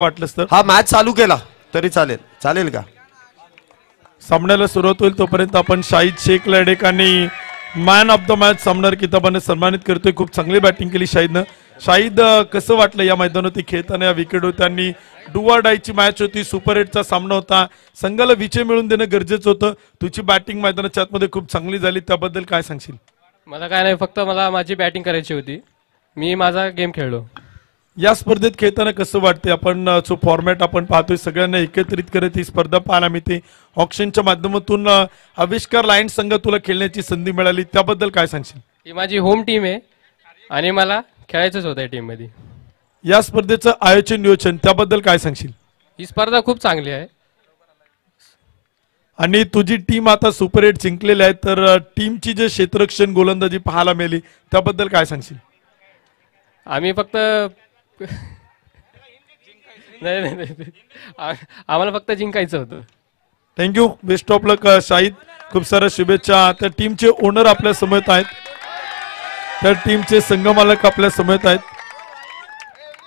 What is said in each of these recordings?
वाटलंच तर हा मॅच चालू केला तरी चालेल. चालेल का? सामन्याला सुरुवात होईल तोपर्यंत आपण शाहिद शेख लढेक आणि मॅन ऑफ द मॅच सामनार किताबाने सन्मानित करतोय. खूप चांगली बॅटिंग केली शाहिदनं. शाहिद कसं वाटलं या मैदानावरती खेळताना? या विकेट होत्या आणि डू ऑर डायची मॅच होती, सुपर एटचा सामना होता, संघाला विजय मिळवून देणं गरजेचं होतं. तुझी बॅटिंग मैदानाच्या आतमध्ये खूप चांगली झाली, त्याबद्दल काय सांगशील? मला काय नाही, फक्त मला माझी बॅटिंग करायची होती, मी माझा गेम खेळलो. या स्पर्धेत खेळताना कसं वाटते? आपण जो फॉर्मॅट आपण पाहतोय सगळ्यांना एकत्रित करत ही स्पर्धा पाहायला मिळते. ऑक्शनच्या माध्यमातून आविष्कार लायन्स संघ तुला खेळण्याची संधी मिळाली, त्याबद्दल काय सांगशील? ही माझी होम टीम आहे आणि मला खेळायचंच होतं या टीम मध्ये. या स्पर्धेचं आयोजन नियोजन त्याबद्दल काय सांगशील? ही स्पर्धा खूप चांगली आहे आणि तुझी टीम आता सुपर 8 जिंकलेली आहे, तर टीमची जे क्षेत्ररक्षण गोलंदाजी पाहायला मिळाली त्याबद्दल काय सांगशील? आम्ही फक्त नाही नाही नाही, आम्हाला फक्त जिंकायचं होतं. थँक्यू, बेस्ट ऑफ लक शाहिद, खूप साऱ्या शुभेच्छा. त्या टीमचे ओनर आपल्या समोर आहेत, त्या टीमचे संघमालक आपल्या समोर आहेत.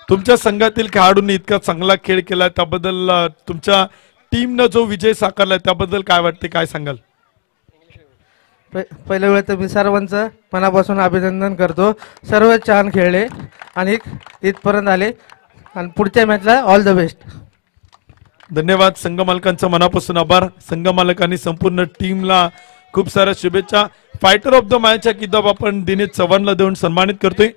तुमच्या संघातील खेळाडूंनी इतका चांगला खेळ केला, त्याबद्दल तुमच्या टीमनं जो विजय साकारला त्याबद्दल काय वाटते, काय सांगाल? पहिल्या वेळेस तर मी सर्वांचं मनापासून अभिनंदन करतो. सर्व छान खेळले आणि इथपर्यंत आले आणि पुढच्या मॅचला ऑल द बेस्ट. धन्यवाद. संघ मालकांचा मनापासून आभार. संघ मालकांनी संपूर्ण टीमला खूप साऱ्या शुभेच्छा. फायटर ऑफ द मॅचचा किताब आपण दिनेश चव्हाणला देऊन सन्मानित करतोय.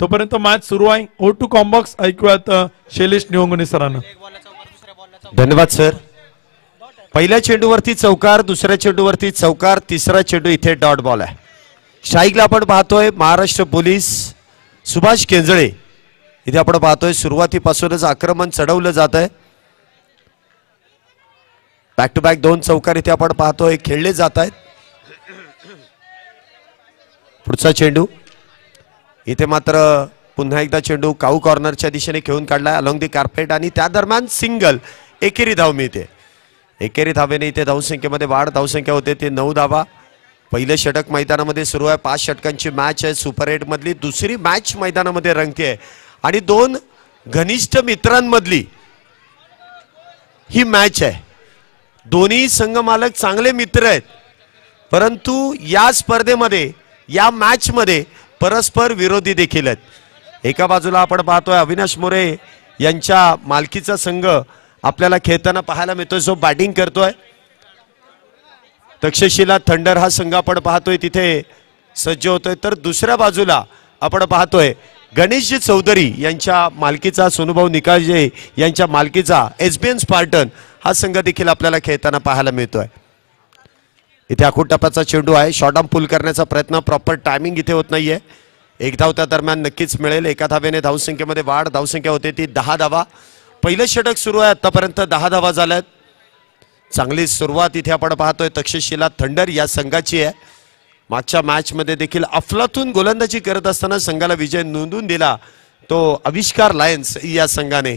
तोपर्यंत मॅच सुरू आहे. ओ टू कॉम्बॉक्स ऐकूयात शैलेश निवंगणे सरांना. धन्यवाद सर. पहिल्या चेंडूवरती चौकार, दुसऱ्या चेंडूवरती चौकार, तिसरा चेंडू इथे डॉट बॉल आहे. स्ट्राईकला आपण पाहतोय महाराष्ट्र पोलीस सुभाष केंजळे. इथे आपण पाहतोय सुरुवातीपासूनच आक्रमण चढवलं जात आहे. बॅक टू बॅक 2 चौकार इथे आपण पाहतोय खेळले जात आहेत. पुढचा चेंडू इथे मात्र पुन्हा एकदा चेंडू काऊ कॉर्नरच्या दिशेने खेळून काढलाय अलॉंग दी कार्पेट आणि त्या दरम्यान सिंगल. एकेरी धाव मिळते. एकेरी धावेने इथे धावसंख्येमध्ये वाढ. धावसंख्या होते ते 9 धावा. पहिलं षटक मैदानामध्ये सुरू आहे. 5 षटकांची मॅच आहे. सुपर 8 मधली दुसरी मॅच मैदानामध्ये रंगते आणि 2 घनिष्ठ मित्रांमधली ही मॅच आहे. दोन्ही संघ मालक चांगले मित्र आहेत, परंतु या स्पर्धेमध्ये या मॅच मध्ये परस्पर विरोधी देखील आहेत. एका बाजूला आपण पाहतोय अविनाश मोरे यांच्या मालकीचा संघ आपल्याला खेळताना पाहायला मिळतोय, जो बॅटिंग करतोय. तक्षशिला थंडर हा संघ आपण पाहतोय तिथे सज्ज होतोय. तर दुसऱ्या बाजूला आपण पाहतोय गणेशजी चौधरी यांच्या मालकीचा, सोनूभाऊ निकाळजे यांच्या मालकीचा एसबीएन स्पार्टन हा संघ देखील आपल्याला खेळताना पाहायला मिळतोय. इथे आखूड टप्प्याचा चेंडू आहे. शॉर्ट आर्म पुल करण्याचा प्रयत्न, प्रॉपर टायमिंग इथे होत नाहीये. एक धाव त्या दरम्यान नक्कीच मिळेल. एका धावेने धावसंख्येमध्ये वाढ. धावसंख्या होते ती 10 धावा. पहिलं षटक सुरू आहे. आतापर्यंत 10 धावा झाल्यात. चांगली सुरुवात इथे आपण पाहतोय तक्षशिला थंडर या संघाची आहे. मागच्या मॅच मध्ये देखील अफलातून गोलंदाजी करत असताना संघाला विजय नोंदवून दिला तो आविष्कार लायन्स या संघाने.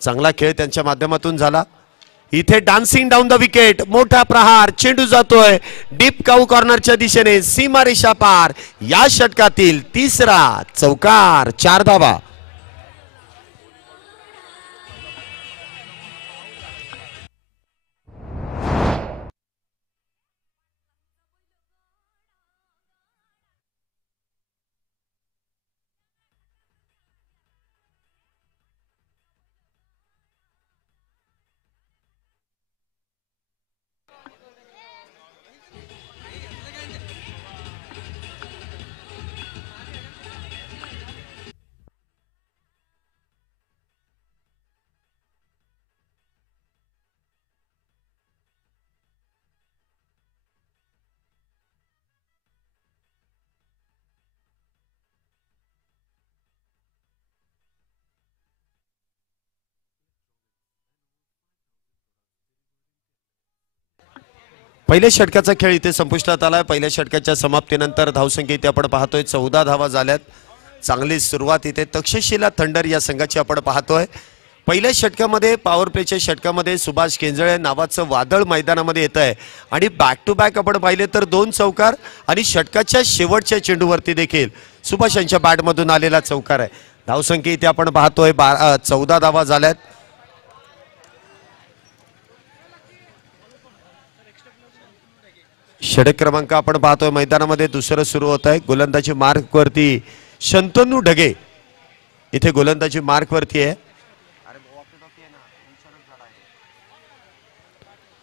चांगला खेळ त्यांच्या माध्यमातून झाला. इथे डान्सिंग डाऊन द विकेट, मोठा प्रहार, चेंडू जातोय डीप काऊ कॉर्नरच्या दिशेने, सीमारेषा पार. या षटकातील तिसरा चौकार, 4 धावा. पहिल्या षटकाचा खेळ इथे संपुष्टात आलाय. पहिल्या षटकाच्या समाप्तीनंतर धावसंख्या इथे आपण पाहतोय 14 धावा झाल्यात. चांगली सुरुवात इथे तक्षशिला थंडर या संघाची आपण पाहतोय. पहिल्या षटकामध्ये पॉवर प्लेच्या षटकामध्ये सुभाष केंजळे नावाचं वादळ मैदानामध्ये येत आहे आणि बॅक टू बॅक आपण पाहिले तर 2 चौकार आणि षटकाच्या शेवटच्या चेंडूवरती देखील सुभाष यांच्या बॅटमधून आलेला चौकार आहे. धावसंख्या इथे आपण पाहतोय 14 धावा झाल्यात. षटक क्रमांक आपण पाहतोय मैदानामध्ये दुसरं सुरू होत आहे. गोलंदाजी मार्क वरती शंतनू ढगे इथे गोलंदाजी मार्क वरती आहे.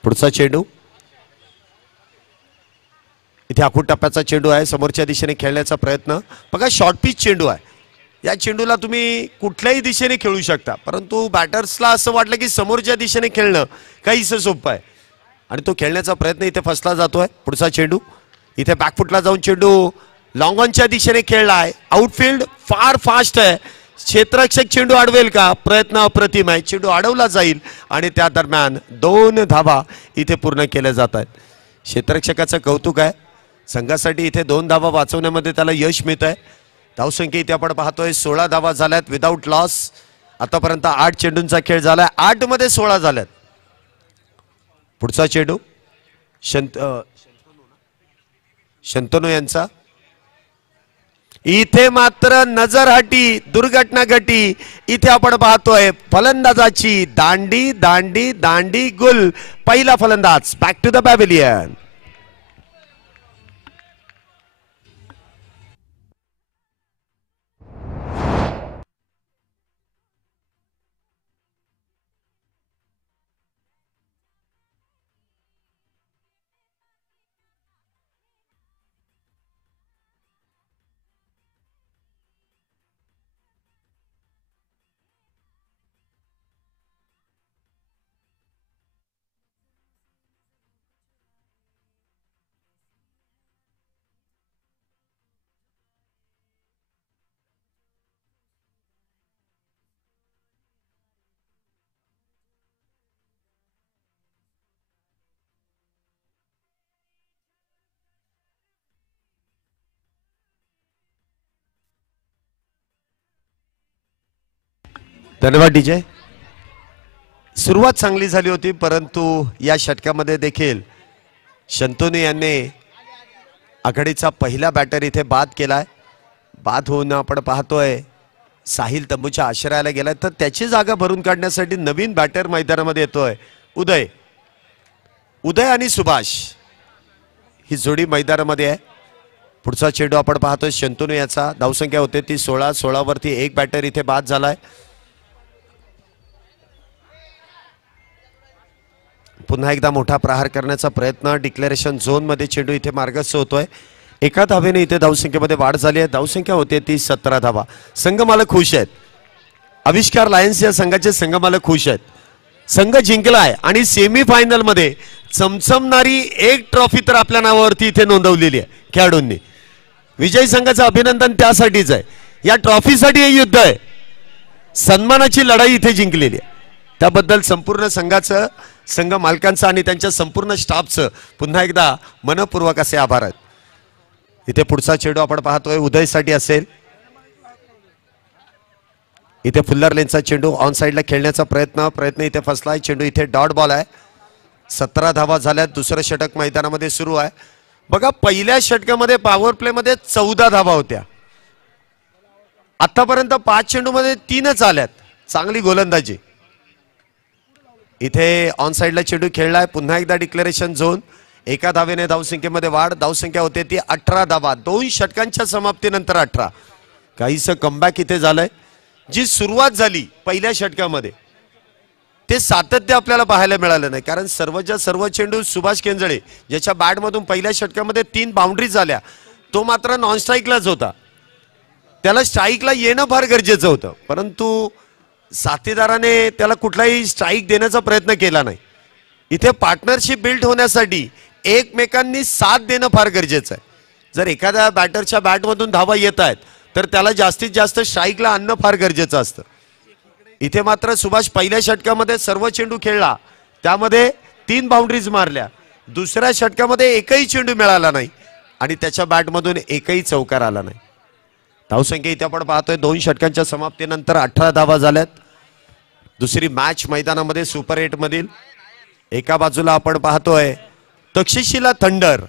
पुढचा चेंडू इथे आखूड टप्प्याचा चेंडू आहे. समोरच्या दिशेने खेळण्याचा प्रयत्न बघा. शॉर्ट पिच चेंडू आहे. या चेंडूला तुम्ही कुठल्याही दिशेने खेळू शकता, परंतु बॅटर्सला असं वाटलं की समोरच्या दिशेने खेळणं काहीसं सोपं आहे आणि तो खेळण्याचा प्रयत्न इथे फसला जातोय. पुढचा चेंडू इथे बॅकफुटला जाऊन चेंडू लॉंग ऑनच्या दिशेने खेळलाय. आउटफील्ड फार फास्ट आहे. क्षेत्ररक्षक चेंडू अडवेल का? प्रयत्न अप्रतिम आहे. चेंडू अडवला जाईल आणि त्या दरम्यान 2 धावा इथे पूर्ण केल्या जात आहेत. क्षेत्ररक्षकाचं कौतुक आहे. संघासाठी इथे 2 धावा वाचवण्यामध्ये त्याला यश मिळत आहे. धावसंख्या इथे आपण पाहतोय 16 धावा झाल्यात विदाऊट लॉस. आतापर्यंत 8 चेंडूंचा खेळ झालाय. 8 मध्ये 16 झाल्यात. पुढचा चेंडू शंतनू यांचा इथे मात्र नजर हटी, दुर्घटना घटी. इथे आपण पाहतोय फलंदाजाची दांडी दांडी दांडी गुल. पहिला फलंदाज बॅक टू द पॅव्हिलियन. धन्यवाद डीजे. सुरुवात चांगली झाली होती, परंतु या षटकामध्ये देखील शंतनू यांनी आघाडीचा पहिला बॅटर इथे बाद केलाय. बाद होऊन आपण पाहतोय साहिल तंबूच्या आश्रयाला गेलाय, तर त्याची जागा भरून काढण्यासाठी नवीन बॅटर मैदानामध्ये येतोय. उदय आणि सुभाष ही जोडी मैदानामध्ये आहे. पुढचा चेंडू आपण पाहतोय शंतनू याचा. धावसंख्या होते ती 16. 16 वरती 1 बॅटर इथे बाद झालाय. पुन्हा एकदा मोठा प्रहार करण्याचा प्रयत्न. डिक्लेरेशन झोन मध्ये चेंडू इथे मार्गस्थ होतोय. 1 धावेने इथे धावसंख्येमध्ये वाढ झाली आहे. धावसंख्या होते ती 17 धावा. संघ मालक खुश आहेत. आविष्कार लायन्स या संघाचे संघ मालक खुश आहेत. संघ जिंकलाय आणि सेमी फायनल मध्ये चमचमणारी 1 ट्रॉफी तर आपल्या नावावरती इथे नोंदवलेली आहे खेळाडूंनी. विजयी संघाचं अभिनंदन त्यासाठीच आहे. या ट्रॉफीसाठी हे युद्ध आहे. सन्मानाची लढाई इथे जिंकलेली आहे. त्याबद्दल संपूर्ण संघाचं, संघ मालकांचं आणि त्यांच्या संपूर्ण स्टाफचं पुन्हा एकदा मनपूर्वक असे आभार आहेत. इथे पुढचा चेंडू आपण पाहतोय उदयसाठी असेल. इथे फुल्लर लेनचा चेंडू ऑन साइडला खेळण्याचा प्रयत्न इथे फसलाय. चेंडू इथे डॉट बॉल आहे. 17 धावा झाल्यात. दुसरं षटक मैदानामध्ये सुरू आहे. बघा, पहिल्या षटकामध्ये पॉवर प्ले मध्ये 14 धावा होत्या. आतापर्यंत 5 चेंडू मध्ये 3च आल्यात. चांगली गोलंदाजी. इथे ऑन साइडला चेंडू खेळलाय. पुन्हा एकदा डिक्लेरेशन झोन. 1 धावेने धावसंख्येमध्ये वाढ. धावसंख्या होते ती 18 धावा. 2 षटकांच्या समाप्तीनंतर 18. काहीसं कमबॅक इथे झालंय. जी सुरुवात झाली पहिल्या षटकामध्ये ते सातत्य आपल्याला पाहायला मिळालं नाही, कारण सर्वच्या सर्व चेंडू सुभाष केंजळे ज्याच्या बॅटमधून पहिल्या षटकामध्ये 3 बाउंड्रीज झाल्या, तो मात्र नॉन स्ट्राईकलाच होता. त्याला स्ट्राईकला येणं फार गरजेचं होतं, परंतु साथीदाराने त्याला कुठलाही स्ट्राईक देण्याचा प्रयत्न केला नाही. इथे पार्टनरशिप बिल्ड होण्यासाठी एकमेकांनी साथ देणं फार गरजेचं आहे. जर एखाद्या बॅटरच्या बॅटमधून धावा येत आहेत तर त्याला जास्तीत जास्त स्ट्राईकला आणणं फार गरजेचं असतं. इथे मात्र सुभाष पहिल्या षटकामध्ये सर्व चेंडू खेळला, त्यामध्ये 3 बाउंड्रीज मारल्या. दुसऱ्या षटकामध्ये एकही चेंडू मिळाला नाही आणि त्याच्या बॅटमधून एकही चौकार आला नाही. धावसंख्या इथे आपण पाहतोय 2 षटकांच्या समाप्तीनंतर 18 धावा झाल्यात. दुसरी मॅच मैदानामध्ये सुपर 8 मधील. एका बाजूला आपण पाहतोय तक्षशिला थंडर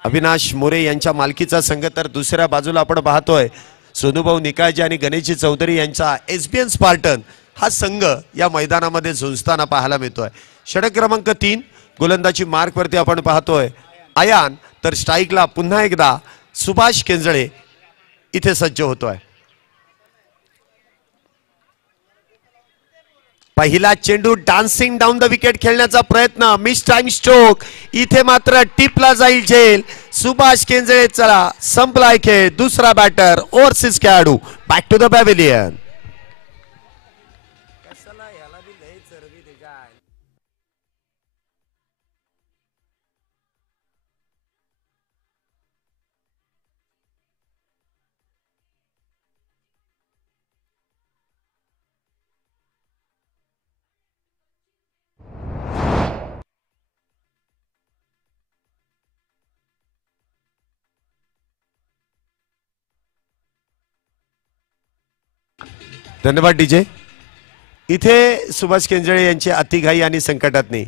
अविनाश मोरे यांच्या मालकीचा संघ, तर दुसऱ्या बाजूला आपण पाहतोय सोनूभाऊ निकाळजे आणि गणेशजी चौधरी यांचा एसबीएन स्पार्टन हा संघ या मैदानामध्ये झुंजताना पाहायला मिळतोय. षटक क्रमांक 3 गोलंदाजी मार्कवरती आपण पाहतोय आयान, तर स्ट्राईकला पुन्हा एकदा सुभाष केंजळे इथे सज्ज होतोय. पहिला चेंडू डान्सिंग डाऊन द विकेट खेळण्याचा प्रयत्न, मिस टाइम स्ट्रोक, इथे मात्र टिपला जाईल झेल. सुभाष केंजळे चला संपलाय खेळ. दुसरा बॅटर ओव्हरसीज खेळाडू बॅक टू द पॅव्हिलियन. धन्यवाद डीजे. इथे सुभाष केंजळे यांची अतिघाई आणि संकटात नाही.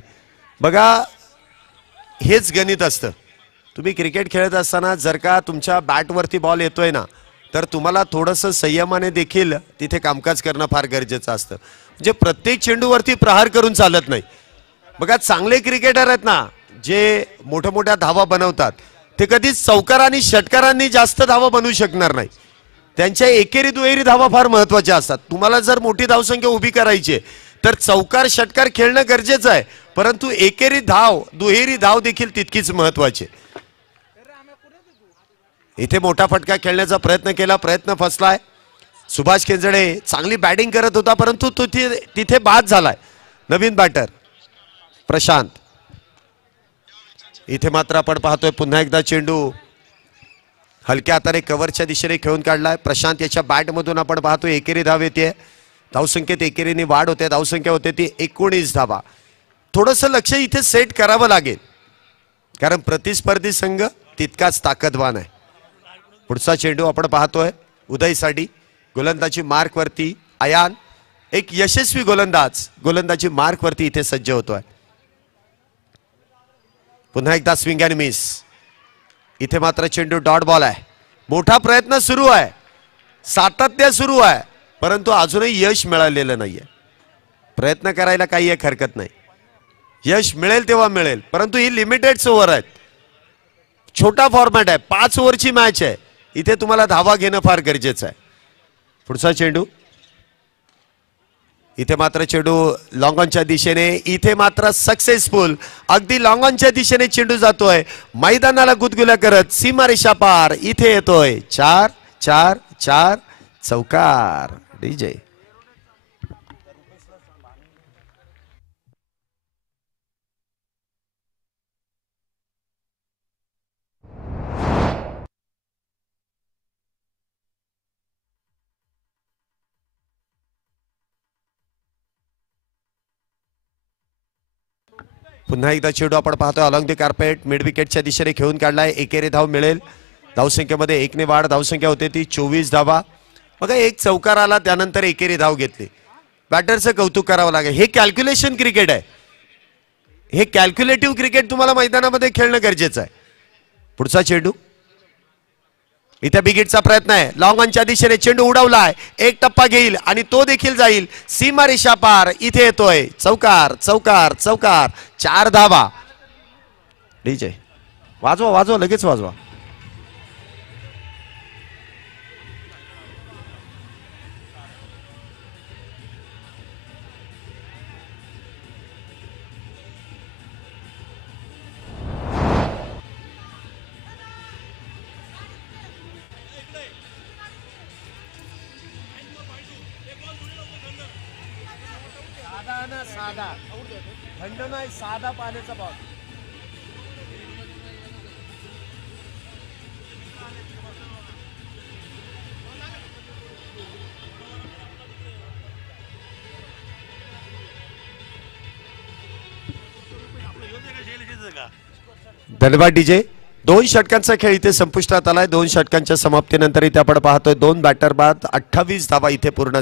बघा हेच गणित असतं. तुम्ही क्रिकेट खेळत असताना जर का तुमच्या बॅटवरती बॉल येतोय ना, तर तुम्हाला थोडंसं संयमाने देखील तिथे कामकाज करणं फार गरजेचं असतं. म्हणजे प्रत्येक चेंडूवरती प्रहार करून चालत नाही. बघा चांगले क्रिकेटर आहेत ना, जे मोठ्या मोठ्या धावा बनवतात, ते कधीच चौकार आणि षटकारांनी जास्त धावा बनवू शकणार नाही. त्यांच्या एकेरी दुहेरी धावा फार महत्वाच्या असतात. तुम्हाला जर मोठी धावसंख्या उभी करायची आहे तर चौकार षटकार खेळणं गरजेचं आहे, परंतु एकेरी धाव दुहेरी धाव देखील तितकीच महत्वाची. इथे मोठा फटका खेळण्याचा प्रयत्न केला, प्रयत्न फसलाय. सुभाष केंजळे चांगली बॅटिंग करत होता, परंतु तो तिथे बाद झालाय. नवीन बॅटर प्रशांत. इथे मात्र आपण पाहतोय पुन्हा एकदा चेंडू हलक्या हाताने कव्हरच्या दिशेने खेळून काढलाय. प्रशांत याच्या बॅटमधून आपण पाहतोय एकेरी धाव येते. धावसंख्येत एकेरीने वाढ होते. धावसंख्या होते ती 19 धावा. थोडंसं लक्ष इथे सेट करावं लागेल, कारण प्रतिस्पर्धी संघ तितकाच ताकदवान आहे. पुढचा चेंडू आपण पाहतोय उदयसाठी. गोलंदाजी मार्कवरती आयान, एक यशस्वी गोलंदाज गोलंदाजी मार्कवरती इथे सज्ज होतोय. पुन्हा एकदा स्विंग अँड मिस. इथे मात्र चेंडू डॉट बॉल आहे. मोठा प्रयत्न सुरू आहे, सातत्य सुरू आहे, परंतु अजूनही यश मिळालेलं नाहीये. प्रयत्न करायला काही एक हरकत नाही. यश मिळेल तेव्हा मिळेल, परंतु ही लिमिटेड ओव्हर आहेत. छोटा फॉर्मॅट आहे, 5 ओव्हरची मॅच आहे. इथे तुम्हाला धावा घेणं फार गरजेचं आहे. पुढचा चेंडू. इथे मात्र चेंडू लॉंग ऑनच्या दिशेने. इथे मात्र सक्सेसफुल, अगदी लॉंग ऑनच्या दिशेने चेंडू जातोय. मैदानाला गुदगुल्या करत सीमारेषा पार इथे येतोय. 4-4-4 चौकार. डीजे पुन्हा एकदा चेंडू आपण पाहतोय अलॉंग द कार्पेट. मिड विकेटच्या दिशेने खेळून काढलाय. एकेरी धाव मिळेल. धावसंख्येमध्ये 1 ने वाढ. धावसंख्या होते ती 24 धावा. बघा एक चौकार आला, त्यानंतर एकेरी धाव घेतली. बॅटरचं कौतुक करावं लागेल. हे कॅल्क्युलेशन क्रिकेट आहे. हे कॅल्क्युलेटिव्ह क्रिकेट तुम्हाला मैदानामध्ये खेळणं गरजेचं आहे. पुढचा चेंडू. इथे बिगिटचा प्रयत्न आहे. लॉंग ऑनच्या दिशेने चेंडू उडवलाय. एक टप्पा घेईल आणि तो देखील जाईल सीमारेषा पार. इथे येतोय. चौकार चौकार चौकार. 4 धावा. डीजे वाजवा वाजवा, लगेच वाजवा. साधा थंड नाही, साधा पाण्याचा बॉल. धन्यवाद डीजे. 2 षटकांचा खेळ इथे संपुष्टात आलाय. 2 षटकांच्या समाप्तीनंतर इथे आपण पाहतोय 2 बॅटर बाद 28 धावा इथे पूर्ण.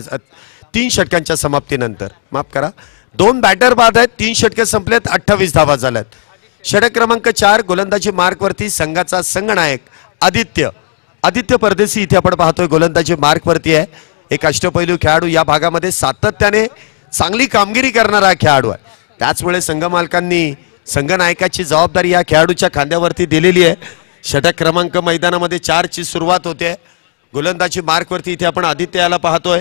3 षटकांच्या समाप्तीनंतर माफ करा, 2 बॅटर बाद आहेत. 3 षटके संपलेत. 28 धावा झाल्यात. षटक क्रमांक 4 गोलंदाजी मार्कवरती संघाचा संघनायक आदित्य आदित्य परदेशी इथे आपण पाहतोय गोलंदाजी मार्क वरती आहे. एक अष्टपैलू खेळाडू, या भागामध्ये सातत्याने चांगली कामगिरी करणारा खेळाडू आहे. त्याचमुळे संघ मालकांनी संघनायकाची जबाबदारी या खेळाडूच्या खांद्यावरती दिलेली आहे. षटक क्रमांक मैदानामध्ये 4 ची सुरुवात होते. गोलंदाजी मार्क वरती इथे आपण आदित्य याला पाहतोय.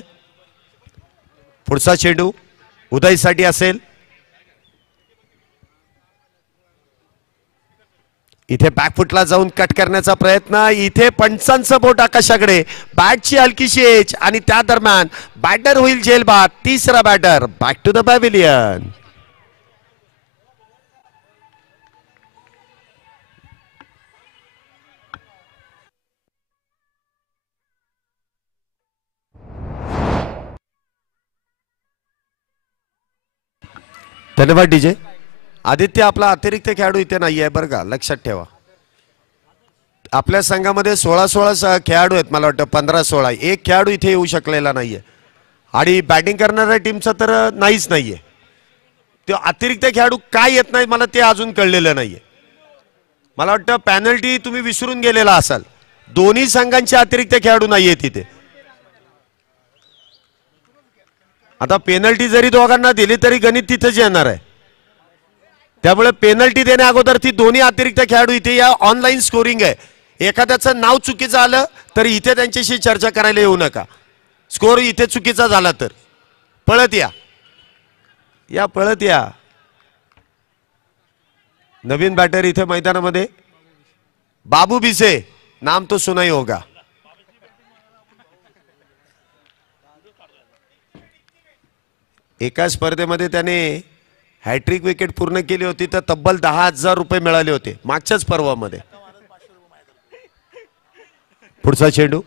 पुढचा चेंडू उदयसाठी असेल. इथे बॅकफुटला जाऊन कट करण्याचा प्रयत्न. इथे पंचांचं बोट आकाशाकडे, बॅटची हलकीशी एज आणि त्या दरम्यान बॅटर होईल जेलबाद. तिसरा batter back to the pavilion. धन्यवाद डीजे. आदित्य आपला अतिरिक्त खेळाडू इथे नाही आहे बरं का, लक्षात ठेवा. आपल्या संघामध्ये 16 खेळाडू आहेत, मला वाटतं 15-16. एक खेळाडू इथे येऊ शकलेला नाहीये आणि बॅटिंग करणाऱ्या टीमचा तर नाहीच नाहीये. तो अतिरिक्त खेळाडू काय येत नाही मला ते अजून कळलेलं नाहीये. मला वाटतं पॅनल्टी तुम्ही विसरून गेलेला असाल. दोन्ही संघांचे अतिरिक्त खेळाडू नाहीये तिथे. आता पेनल्टी जरी दोघांना दिली तरी गणित तिथेच येणार आहे. त्यामुळे पेनल्टी देण्या अगोदर ती दोन्ही अतिरिक्त खेळाडू इथे या. ऑनलाईन स्कोरिंग आहे. एखाद्याचं नाव चुकीचं आलं तर इथे त्यांच्याशी चर्चा करायला येऊ नका. स्कोर इथे चुकीचा झाला तर पळत या पळत या. नवीन बॅटर इथे मैदानामध्ये बाबू बिसे, नाम तो सुना ही होगा. एका स्पर्धेमध्ये त्याने हॅट्रिक विकेट पूर्ण केली होती तर तब्बल 10,000 रुपये मिळाले होते मागच्याच पर्वामध्ये. पुढचा चेंडू.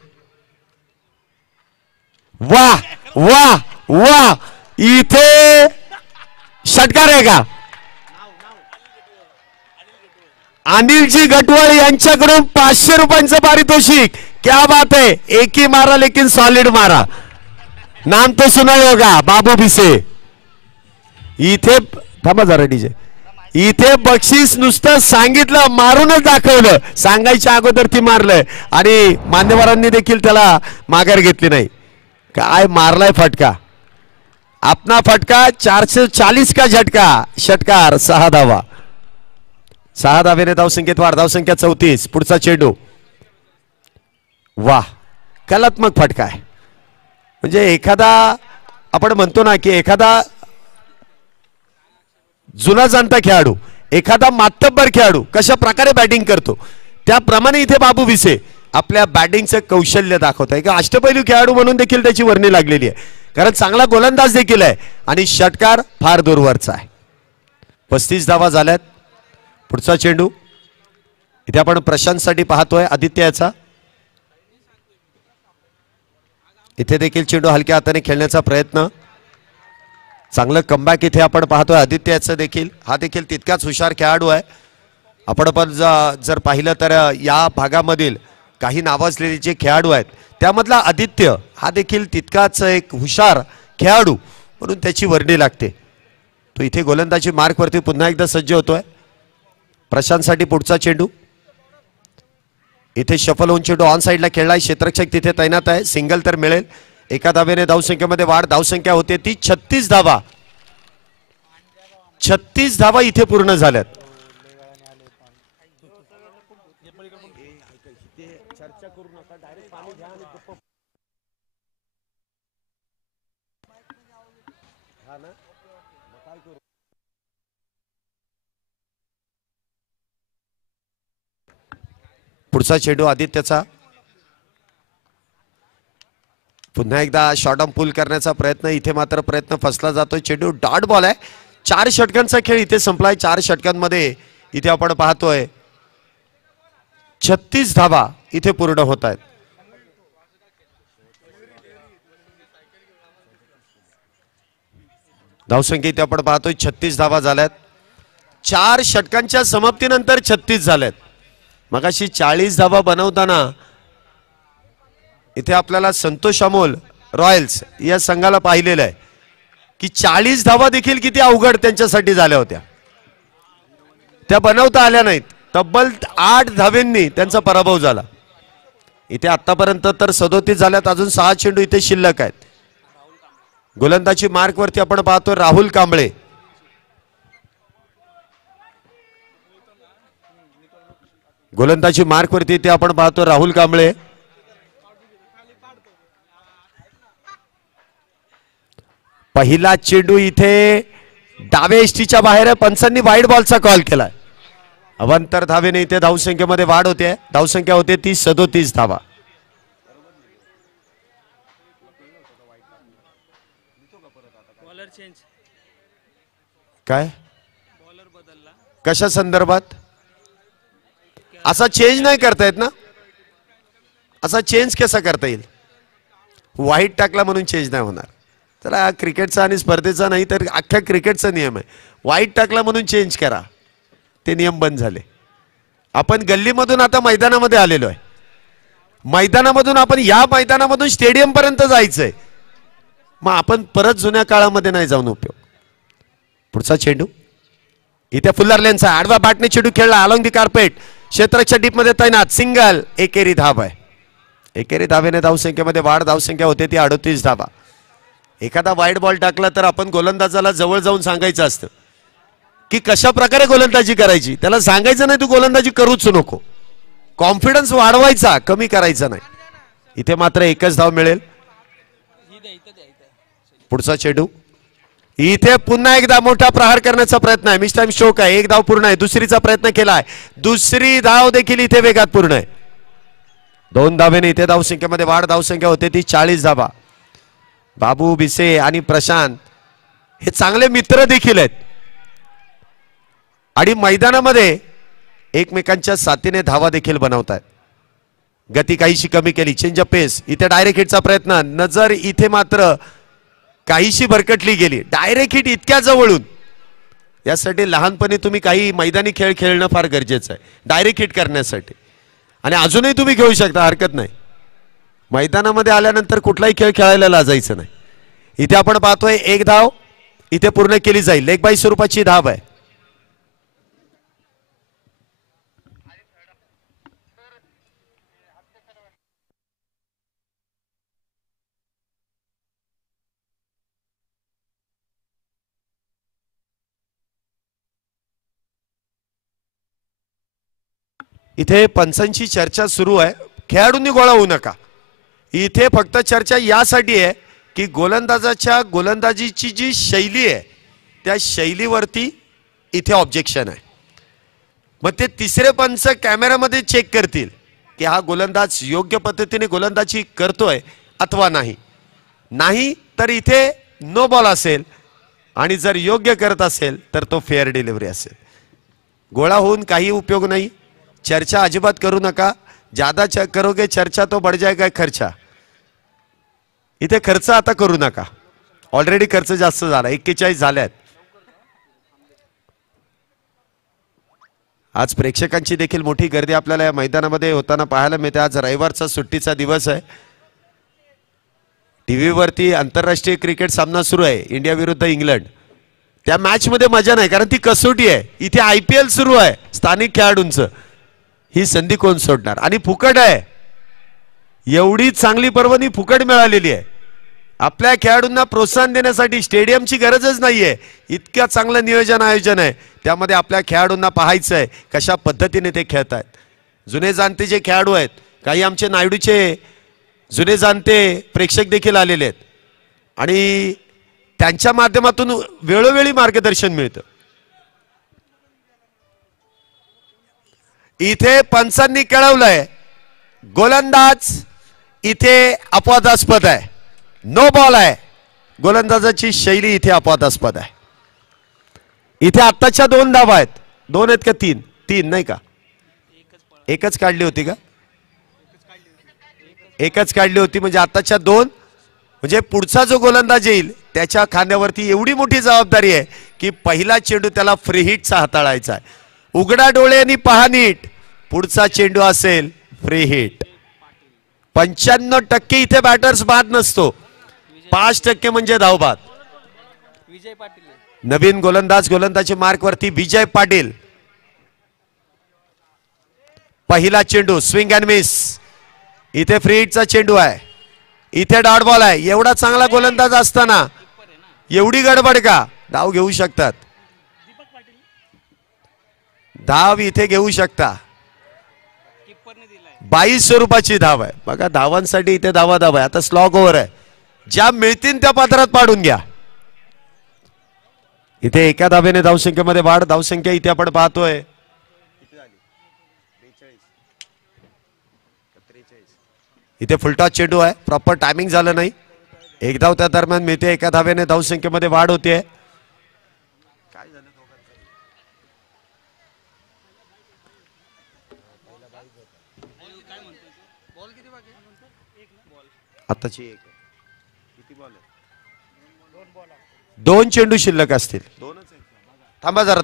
वा वा वा, इथे षटकार आहे का? अनिलजी गटवाळ यांच्याकडून 500 रुपयांचं पारितोषिक. क्या बात है, एक ही मारा लेकिन सॉलिड मारा. नाम तो सुना होगा, बाबू बिसे. इथे थांबा जरा डीजे. इथे बक्षीस नुसतं सांगितलं, मारूनच दाखवलं. सांगायच्या अगोदर ती मारलंय आणि मान्यवरांनी देखील त्याला माघार घेतली नाही. काय मारलाय फटका, अपना फटका. 440 का झटका. षटकार, 6 धावा. 6 धावेने धावसंख्येत वाढ. धावसंख्या 34. पुढचा चेंडू. वाह, कलात्मक फटका आहे. म्हणजे एखादा आपण म्हणतो ना की एखादा जुना जाणता खेळाडू, एखादा मातब्बर खेळाडू कशा प्रकारे बॅटिंग करतो त्याप्रमाणे इथे बाबू बिसे आपल्या बॅटिंगचं कौशल्य दाखवत आहे. का अष्टपैलू खेळाडू म्हणून देखील त्याची वर्णी लागलेली आहे, कारण चांगला गोलंदाज देखील आहे आणि षटकार फार दूरवरचा आहे. 35 धावा झाल्यात. पुढचा चेंडू इथे आपण प्रशांतसाठी पाहतोय. आदित्य याचा इथे देखील चेंडू हलक्या हाताने खेळण्याचा प्रयत्न. चांगलं कमबॅक इथे आपण पाहतोय आदित्य याचं देखील. हा देखील तितकाच हुशार खेळाडू आहे. आपण पण जर पाहिलं तर या भागामधील काही नावाजलेले जे खेळाडू आहेत त्यामधला आदित्य हा देखील तितकाच एक हुशार खेळाडू म्हणून त्याची वर्णी लागते. तो इथे गोलंदाजी मार्कवरती पुन्हा एकदा सज्ज होतोय. प्रशांतसाठी पुढचा चेंडू. इथे शफल होऊन चेंडू ऑन साईडला खेळलाय. क्षेत्ररक्षक तिथे तैनात आहे. सिंगल तर मिळेल. एका धावेने धावसंख्येमध्ये वाढ. धावसंख्या होते ती 36 धावा. 36 धावा इथे पूर्ण झाल्यात. पुढचा चेंडू आदित्यचा. पुन्हा एकदा शॉर्ट आर्म पुल करण्याचा प्रयत्न. इथे मात्र प्रयत्न फसला जातोय. चेंडू डॉट बॉल आहे. 4 षटकांचा खेळ इथे संपलाय. 4 षटकांमध्ये इथे आपण पाहतोय 36 धावा इथे पूर्ण होत आहेत. धावसंख्या इथे आपण पाहतोय 36 धावा झाल्यात. 4 षटकांच्या समाप्तीनंतर 36 झाल्यात. मगाशी 40 धावा बनवताना इथे आपल्याला संतोष अमोल रॉयल्स या संघाला पाहिलेलं आहे की 40 धावा देखील किती अवघड त्यांच्यासाठी झाल्या होत्या. त्या बनवता आल्या नाहीत. तब्बल 8 धावेंनी त्यांचा पराभव झाला. इथे आतापर्यंत तर 37 झाल्यात, अजून 6 चेंडू इथे शिल्लक आहेत. गोलंदाजी मार्क वरती आपण पाहतो राहुल कांबळे. गोलंदाजी मार्क वरती इथे आपण पाहतो राहुल कांबळे. पहिला चेंडू इथे डावे एसटीच्या बाहेर आहे. पंचांनी वाईड बॉलचा कॉल केलाय. अवांतर धावेने इथे धावसंख्येमध्ये वाढ होते. धावसंख्या होते 37 धावा. काय कशा संदर्भात असा चेंज नाही करता येत ना? असा चेंज कसा करता येईल? वाईट टाकला म्हणून चेंज नाही होणार. चला हा क्रिकेटचा आणि स्पर्धेचा नाही तर अख्ख्या क्रिकेटचा नियम आहे. वाईट टाकला म्हणून चेंज करा, ते नियम बंद झाले. आपण गल्लीमधून आता मैदानामध्ये आलेलो आहे. मैदानामधून आपण या मैदानामधून स्टेडियम पर्यंत जायचंय. मग आपण परत जुन्या काळामध्ये नाही जाऊन उपयोग. पुढचा चेंडू इथे फुल्लर लेनचा आडवा बॅटने चेंडू खेळला अलॉंग दी कार्पेट. क्षेत्राच्या डीप मध्ये तैनात. सिंगल. एकेरी धाव आहे. एकेरी धावेने धावसंख्येमध्ये वाढ. धावसंख्या होते ती 38 धावा. एखादा वाईड बॉल टाकला तर आपण गोलंदाजाला जवळ जाऊन सांगायचं असतं की कशा प्रकारे गोलंदाजी करायची. त्याला सांगायचं नाही तू गोलंदाजी करूच नको. कॉन्फिडन्स वाढवायचा, कमी करायचा नाही. इथे मात्र एकच धाव मिळेल. पुढचा चेंडू इथे पुन्हा एकदा मोठा प्रहार करण्याचा प्रयत्न आहे. मिस टाइम स्ट्रोक आहे. एक धाव पूर्ण आहे. दुसरीचा प्रयत्न केलाय. दुसरी धाव देखील इथे वेगात पूर्ण आहे. 2 धावेने इथे धावसंख्येमध्ये वाढ. धावसंख्या होते ती 40 धावा. बाबू बिसे आणि प्रशांत हे चांगले मित्र देखील आहेत आणि मैदानामध्ये एकमेकांच्या साथीने धावा देखील बनवतात. गती काहीशी कमी केली. चेंज अप पेस. इथे डायरेक्ट हिटचा प्रयत्न. नजर इथे मात्र काहीशी भरकटली गेली. डायरेक्ट हिट इतक्या जवळून. यासाठी लहानपणी तुम्ही काही मैदानी खेळ खेळणं फार गरजेचं आहे डायरेक्ट हिट करण्यासाठी. आणि अजूनही तुम्ही खेळू शकता, हरकत नाही. मैदानामध्ये आल्यानंतर कुठलाही खेळ खेळायला लाजायचं नाही. इथे आपण पाहतोय एक धाव इथे पूर्ण केली जाईल. लेग बाय स्वरूपाची धाव आहे. इथे पंचांची चर्चा सुरू आहे. खेळाडूंनी गोळा होऊ नका. इथे फक्त चर्चा यासाठी आहे की गोलंदाजीची जी शैली आहे त्या शैलीवरती इथे ऑब्जेक्शन आहे. मग ते तिसरे पंच कॅमेऱ्यामध्ये चेक करतील की हा गोलंदाज योग्य पद्धतीने गोलंदाजी करतोय अथवा नाही. नाही तर इथे नो बॉल असेल आणि जर योग्य करत असेल तर तो फेअर डिलिव्हरी असेल. गोळा होऊन काही उपयोग नाही. चर्चा अजिबात करू नका. ज्यादा करोगे चर्चा तो बढ़ जाएगा खर्चा. इथे खर्च आता करू नका. ऑलरेडी खर्च जास्त झाला. 41 झाल्यात. आज प्रेक्षकांची देखील मोठी गर्दी आपल्याला या मैदानामध्ये होताना पाहायला मिळते. आज रविवारचा सुट्टीचा दिवस आहे. टीव्ही वरती आंतरराष्ट्रीय क्रिकेट सामना सुरू आहे इंडिया विरुद्ध इंग्लंड. त्या मॅच मध्ये मजा नाही कारण ती कसोटी आहे. इथे IPL सुरू आहे स्थानिक खेळाडूंचं. ही संधी कोण सोडणार? आणि फुकट आहे. एवढी चांगली पर्वणी फुकट मिळालेली आहे. आपल्या खेळाडूंना प्रोत्साहन देण्यासाठी स्टेडियमची गरजच नाहीये. इतक्या चांगलं नियोजन आयोजन आहे. त्यामध्ये आपल्या खेळाडूंना पाहायचं आहे कशा पद्धतीने ते खेळतात. जुने जाणते जे खेळाडू आहेत, काही आमचे नायडूचे जुने जाणते प्रेक्षक देखील आलेले आहेत आणि त्यांच्या माध्यमातून वेळोवेळी मार्गदर्शन मिळतं. इथे पंचांनी कळवलंय गोलंदाज इथे अपवादास्पद आहे. नो बॉल आहे. गोलंदाजाची शैली इथे अपवादास्पद आहे. इथे आत्ताच्या 2 धावा आहेत. 2 आहेत का 3? 3 नाही का? एकच काढली होती का? एकच काढली होती. म्हणजे आत्ताच्या 2. म्हणजे पुढचा जो गोलंदाज येईल त्याच्या खांद्यावरती एवढी मोठी जबाबदारी आहे की पहिला चेंडू त्याला फ्री हिटचा हाताळायचा आहे. उघडा डोळ्यांनी पहा नीट. पुढचा चेंडू असेल फ्री हिट. 95% इथे बॅटर्स बाद नसतो. 5% म्हणजे धावबाद. नवीन गोलंदाजी मार्क वरती विजय पाटील. पहिला चेंडू स्विंग अँड मिस. इथे फ्री हिटचा चेंडू आहे, इथे डॉट बॉल आहे. एवढा चांगला गोलंदाज असताना एवढी गडबड का? धाव घेऊ शकतात, धाव इथे घेऊ शकता. 22 स्वरूपाची धाव आहे बघा. धावांसाठी इथे धावा आहे. आता स्लॉग ओव्हर आहे, ज्या मिळतील त्या पात्रात पाडून घ्या. इथे एका धावेने धावसंख्येमध्ये वाढ. धावसंख्या इथे आपण पाहतोय इथे फुलटॉस चेंडू आहे, प्रॉपर टायमिंग झालं नाही. एक धाव त्या दरम्यान मिळते, एका धावेने धावसंख्येमध्ये वाढ होते. आताची एक दोन चेंडू शिल्लक असतील. थांबा जरा,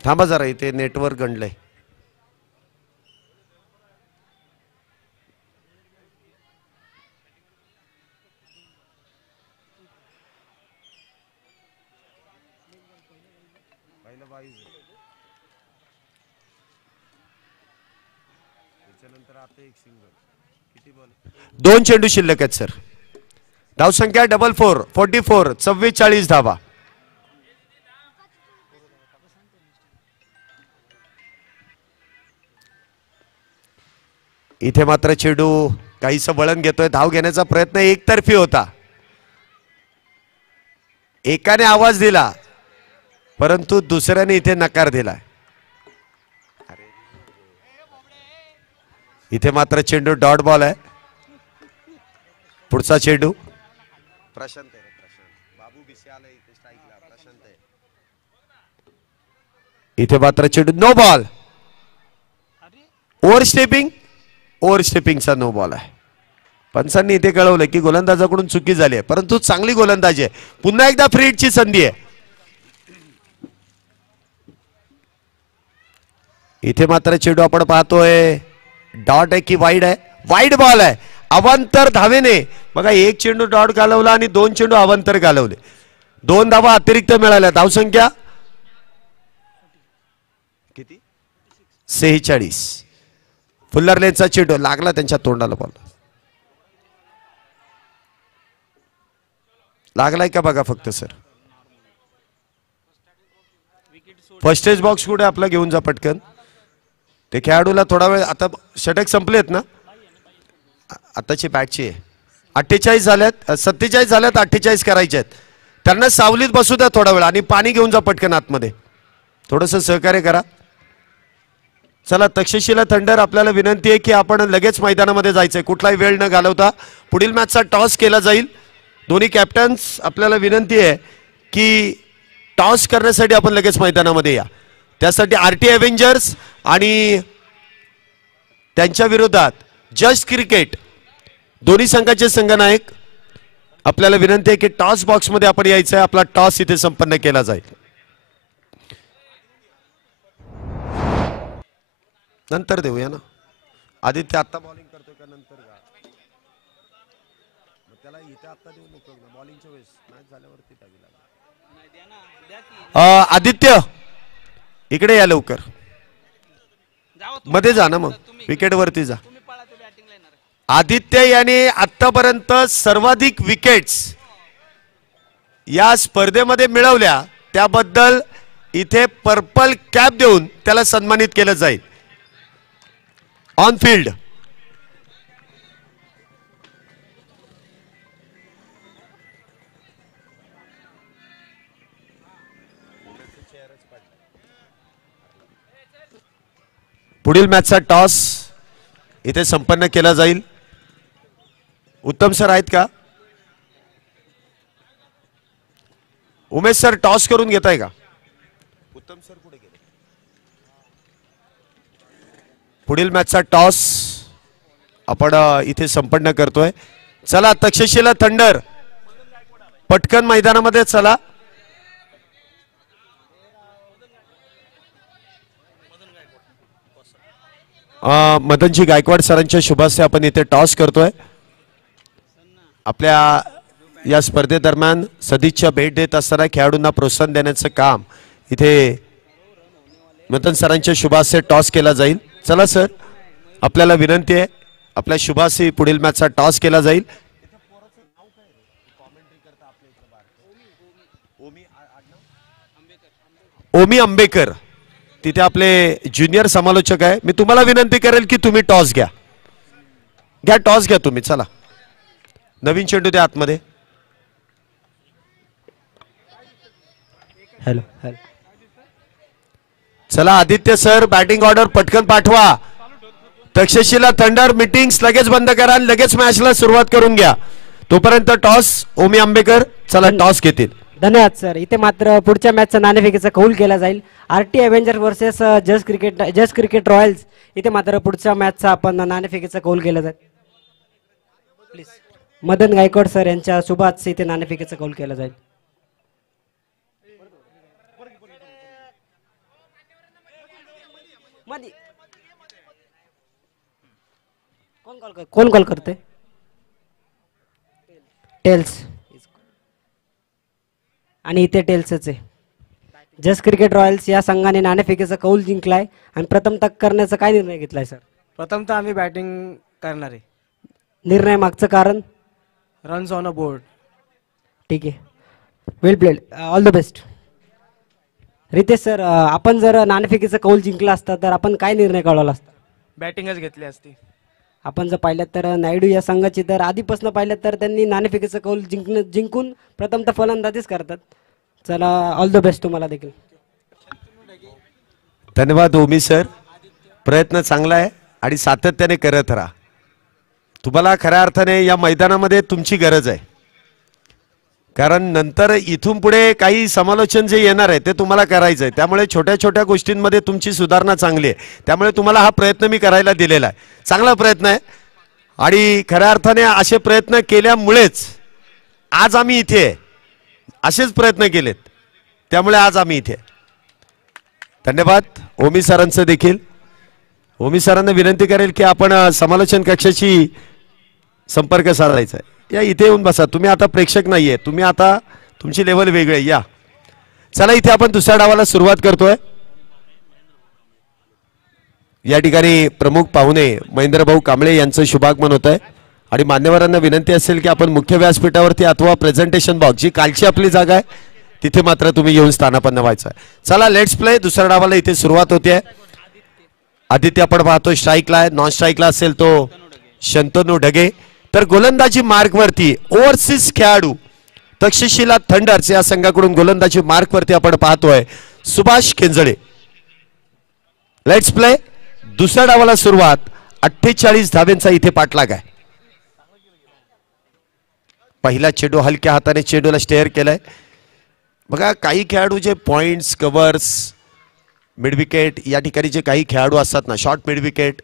थांबा जरा, इथे नेटवर्क गणलंय. दोन चेंडू शिल्लक आहेत सर. धावसंख्या 44, 44, 44 धावा. इथे मात्र चेंडू काहीसं वळण घेतोय. धाव घेण्याचा प्रयत्न एकतर्फी होता. एकाने आवाज दिला परंतु दुसऱ्याने इथे नकार दिला. इथे मात्र चेंडू डॉट बॉल आहे. पुढचा चेंडू प्रशांत आहे, बाबू बिसे आला इथे स्ट्राईकला. प्रशांत आहे. इथे मात्र चेंडू नो बॉल. ओव्हरस्टेपिंगचा नो बॉल आहे. पंचांनी इथे कळवलं की गोलंदाजाकडून चुकी झाली आहे, परंतु चांगली गोलंदाजी आहे. पुन्हा एकदा फ्री हिटची संधी आहे. इथे मात्र चेंडू आपण पाहतोय डॉट आहे की वाईड आहे. वाईड बॉल आहे. अवांतर धावेने बघा, एक चेंडू डॉट घालवला आणि दोन चेंडू अवांतर घालवले. 2 धावा अतिरिक्त मिळाल्या. धावसंख्या किती? 46. फुल्लर लेनचा चेंडू लागला त्यांच्या तोंडाला. बॉल लागलाय का बघा फक्त सर. फर्स्ट एज बॉक्स कुठे आपला घेऊन जा पटकन. ते खेळाडूला थोडा वेळ, आता षटक संपलेत ना, आताची बॅटची आहे. 48 झाल्यात, 47 झाल्यात, 48 करायचे आहेत. त्यांना सावलीत बसू द्या थोडा वेळ आणि पाणी घेऊन जा पटकन आतमध्ये. थोडंसं सहकार्य करा. चला तक्षशिला थंडर, आपल्याला विनंती आहे की आपण लगेच मैदानामध्ये जायचंय. कुठलाही वेळ न घालवता पुढील मॅचचा टॉस केला जाईल. दोन्ही कॅप्टन्स, आपल्याला विनंती आहे की टॉस करण्यासाठी आपण लगेच मैदानामध्ये या. त्यासाठी आरटी एव्हेंजर्स आणि त्यांच्या विरोधात जस्ट क्रिकेट दोन्ही संघाचे संघनायक, आपल्याला विनंती आहे की टॉस बॉक्स मध्ये आपण यायचंय. आपला टॉस इथे संपन्न केला जाईल. नंतर देऊया ना. आदित्य आता बॉलिंग करतोय का नंतर का? त्याला इथे आता देऊ नको. बॉलिंगच्या वेळेस मॅच झाल्यावरती द्यावी लागेल. आदित्य इकडे या लवकर. मध्ये जा ना, मग विकेट वरती जा. आदित्य याने आतापर्यंत सर्वाधिक विकेट्स या स्पर्धेमध्ये मिळवल्या, त्याबद्दल इथे पर्पल कॅप देऊन त्याला सन्मानित केलं जाईल. ऑन फील्ड पुढील मॅचचा टॉस इथे संपन्न केला जाईल. उत्तम सर आहेत का? उमेश सर टॉस करून घेताय का? उत्तम सर पुढे गेले. पुढील मॅचचा टॉस आपण इथे संपन्न करतोय. चला तक्षशिला थंडर पटकन मैदानामध्ये चला. मदनजी गायकवाड सरांच्या शुभास्ते आपण इथे टॉस करतोय. आपल्या या स्पर्धेदरम्यान सदिच्छा भेट देत असताना खेळाडूंना प्रोत्साहन देण्याचं काम इथे मतन सरांच्या शुभासे टॉस केला जाईल. चला सर, आपल्याला विनंती आहे, आपल्या शुभासी पुढील मॅचचा टॉस केला जाईल. ओमी आंबेकर तिथे आपले ज्युनियर समालोचक आहे. मी तुम्हाला विनंती करेल की तुम्ही टॉस घ्या. टॉस घ्या तुम्ही. चला, नवीन चेंडू द्या आतमध्ये. Hello hello. चला आदित्य सर, बॅटिंग ऑर्डर पटकन पाठवा. तक्षशिला थंडर मीटिंग्स लगेच बंद करा आणि लगेच मॅचला सुरुवात करून घ्या. तोपर्यंत टॉस ओमी आंबेकर चला टॉस घेतील. धन्यवाद सर. इथे मात्र पुढच्या मॅचचा नाणेफेकीचा कौल केला जाईल. RT Avenger versus just cricket Royals. इथे मात्र पुढच्या मॅचचा आपण नाणेफेकीचा कौल केला जाईल. प्लीज मदन गायकवाड सर यांच्या शुभात इथे नाणेफेकीचा कौल केला जाईल. कोण कॉल करते? टेल्स. आणि इथे टेल्सच आहे. जस्ट क्रिकेट रॉयल्स या संघाने नाणेफेकीचा कौल जिंकलाय आणि प्रथम तक करण्याचा काय निर्णय घेतलाय सर? प्रथमतः आम्ही बॅटिंग करणार आहे. निर्णय मागचं कारण? Runs on a board. ठीक आहे, well played, all the best. Ritesh sir, आपण जर नाणेफेकीचा कौल जिंकला असता तर आपण काय निर्णय कळवला असता? बॅटिंगच घेतली असती. आपण जर पाहिलं तर नायडू या संघाची तर आधीपासून पाहिलं तर त्यांनी नाणेफेकीचा कौल जिंकून प्रथमतः फलंदाजीच करतात. चला, ऑल द बेस्ट तुम्हाला देखील. धन्यवाद ओमी सर. प्रयत्न चांगला आहे आणि सातत्याने करत राहा. तुम्हाला खऱ्या अर्थाने या मैदानामध्ये तुमची गरज आहे. कारण नंतर इथून पुढे काही समालोचन जे येणार आहे ते तुम्हाला करायचं आहे. त्यामुळे छोट्या छोट्या गोष्टींमध्ये तुमची सुधारणा चांगली आहे. त्यामुळे तुम्हाला हा प्रयत्न मी करायला दिलेला आहे. चांगला प्रयत्न आहे आणि खऱ्या अर्थाने असे प्रयत्न केल्यामुळेच आज आम्ही इथे आहे. असेच प्रयत्न केलेत त्यामुळे आज आम्ही इथे. धन्यवाद ओमी सरांचं देखील. ओमी सरांना विनंती करेल की आपण समालोचन कक्षाशी संपर्क साधायचा आहे. या इथे येऊन बसा. तुम्ही आता प्रेक्षक नाहीये, तुम्ही आता तुमची लेवल वेगळी आहे. या चला, इथे आपण दुसऱ्या डावाला सुरुवात करतोय. या ठिकाणी प्रमुख पाहुणे महेंद्रभाऊ कांबळे यांचं शुभागमन होत आहे आणि मान्यवरांना विनंती असेल की आपण मुख्य व्यासपीठावरती अथवा प्रेझेंटेशन बॉक्स जी कालची आपली जागा आहे तिथे मात्र तुम्ही येऊन स्थानापन्न व्हायचं आहे. चला लेट्स प्ले. दुसऱ्या डावाला इथे सुरुवात होते. आदित्य आपण पाहतो स्ट्राईकला आहे. नॉन स्ट्राईकला असेल तो शंतनू ढगे. तर गोलंदाजी मार्कवरती ओव्हरसीज खेळाडू तक्षशिला थंडर्स या संघाकडून गोलंदाजी मार्कवरती आपण पाहतोय सुभाष केंजळे. Let's play. दुसऱ्या डावाला सुरुवात. 48 धावेंचा इथे पाठलाग आहे. पहिला चेंडू हलक्या हाताने चेंडूला स्टेअर केलाय. बघा, काही खेळाडू जे पॉइंट्स, कव्हर्स, मिड विकेट या ठिकाणी जे काही खेळाडू असतात ना, शॉर्ट मिड विकेट,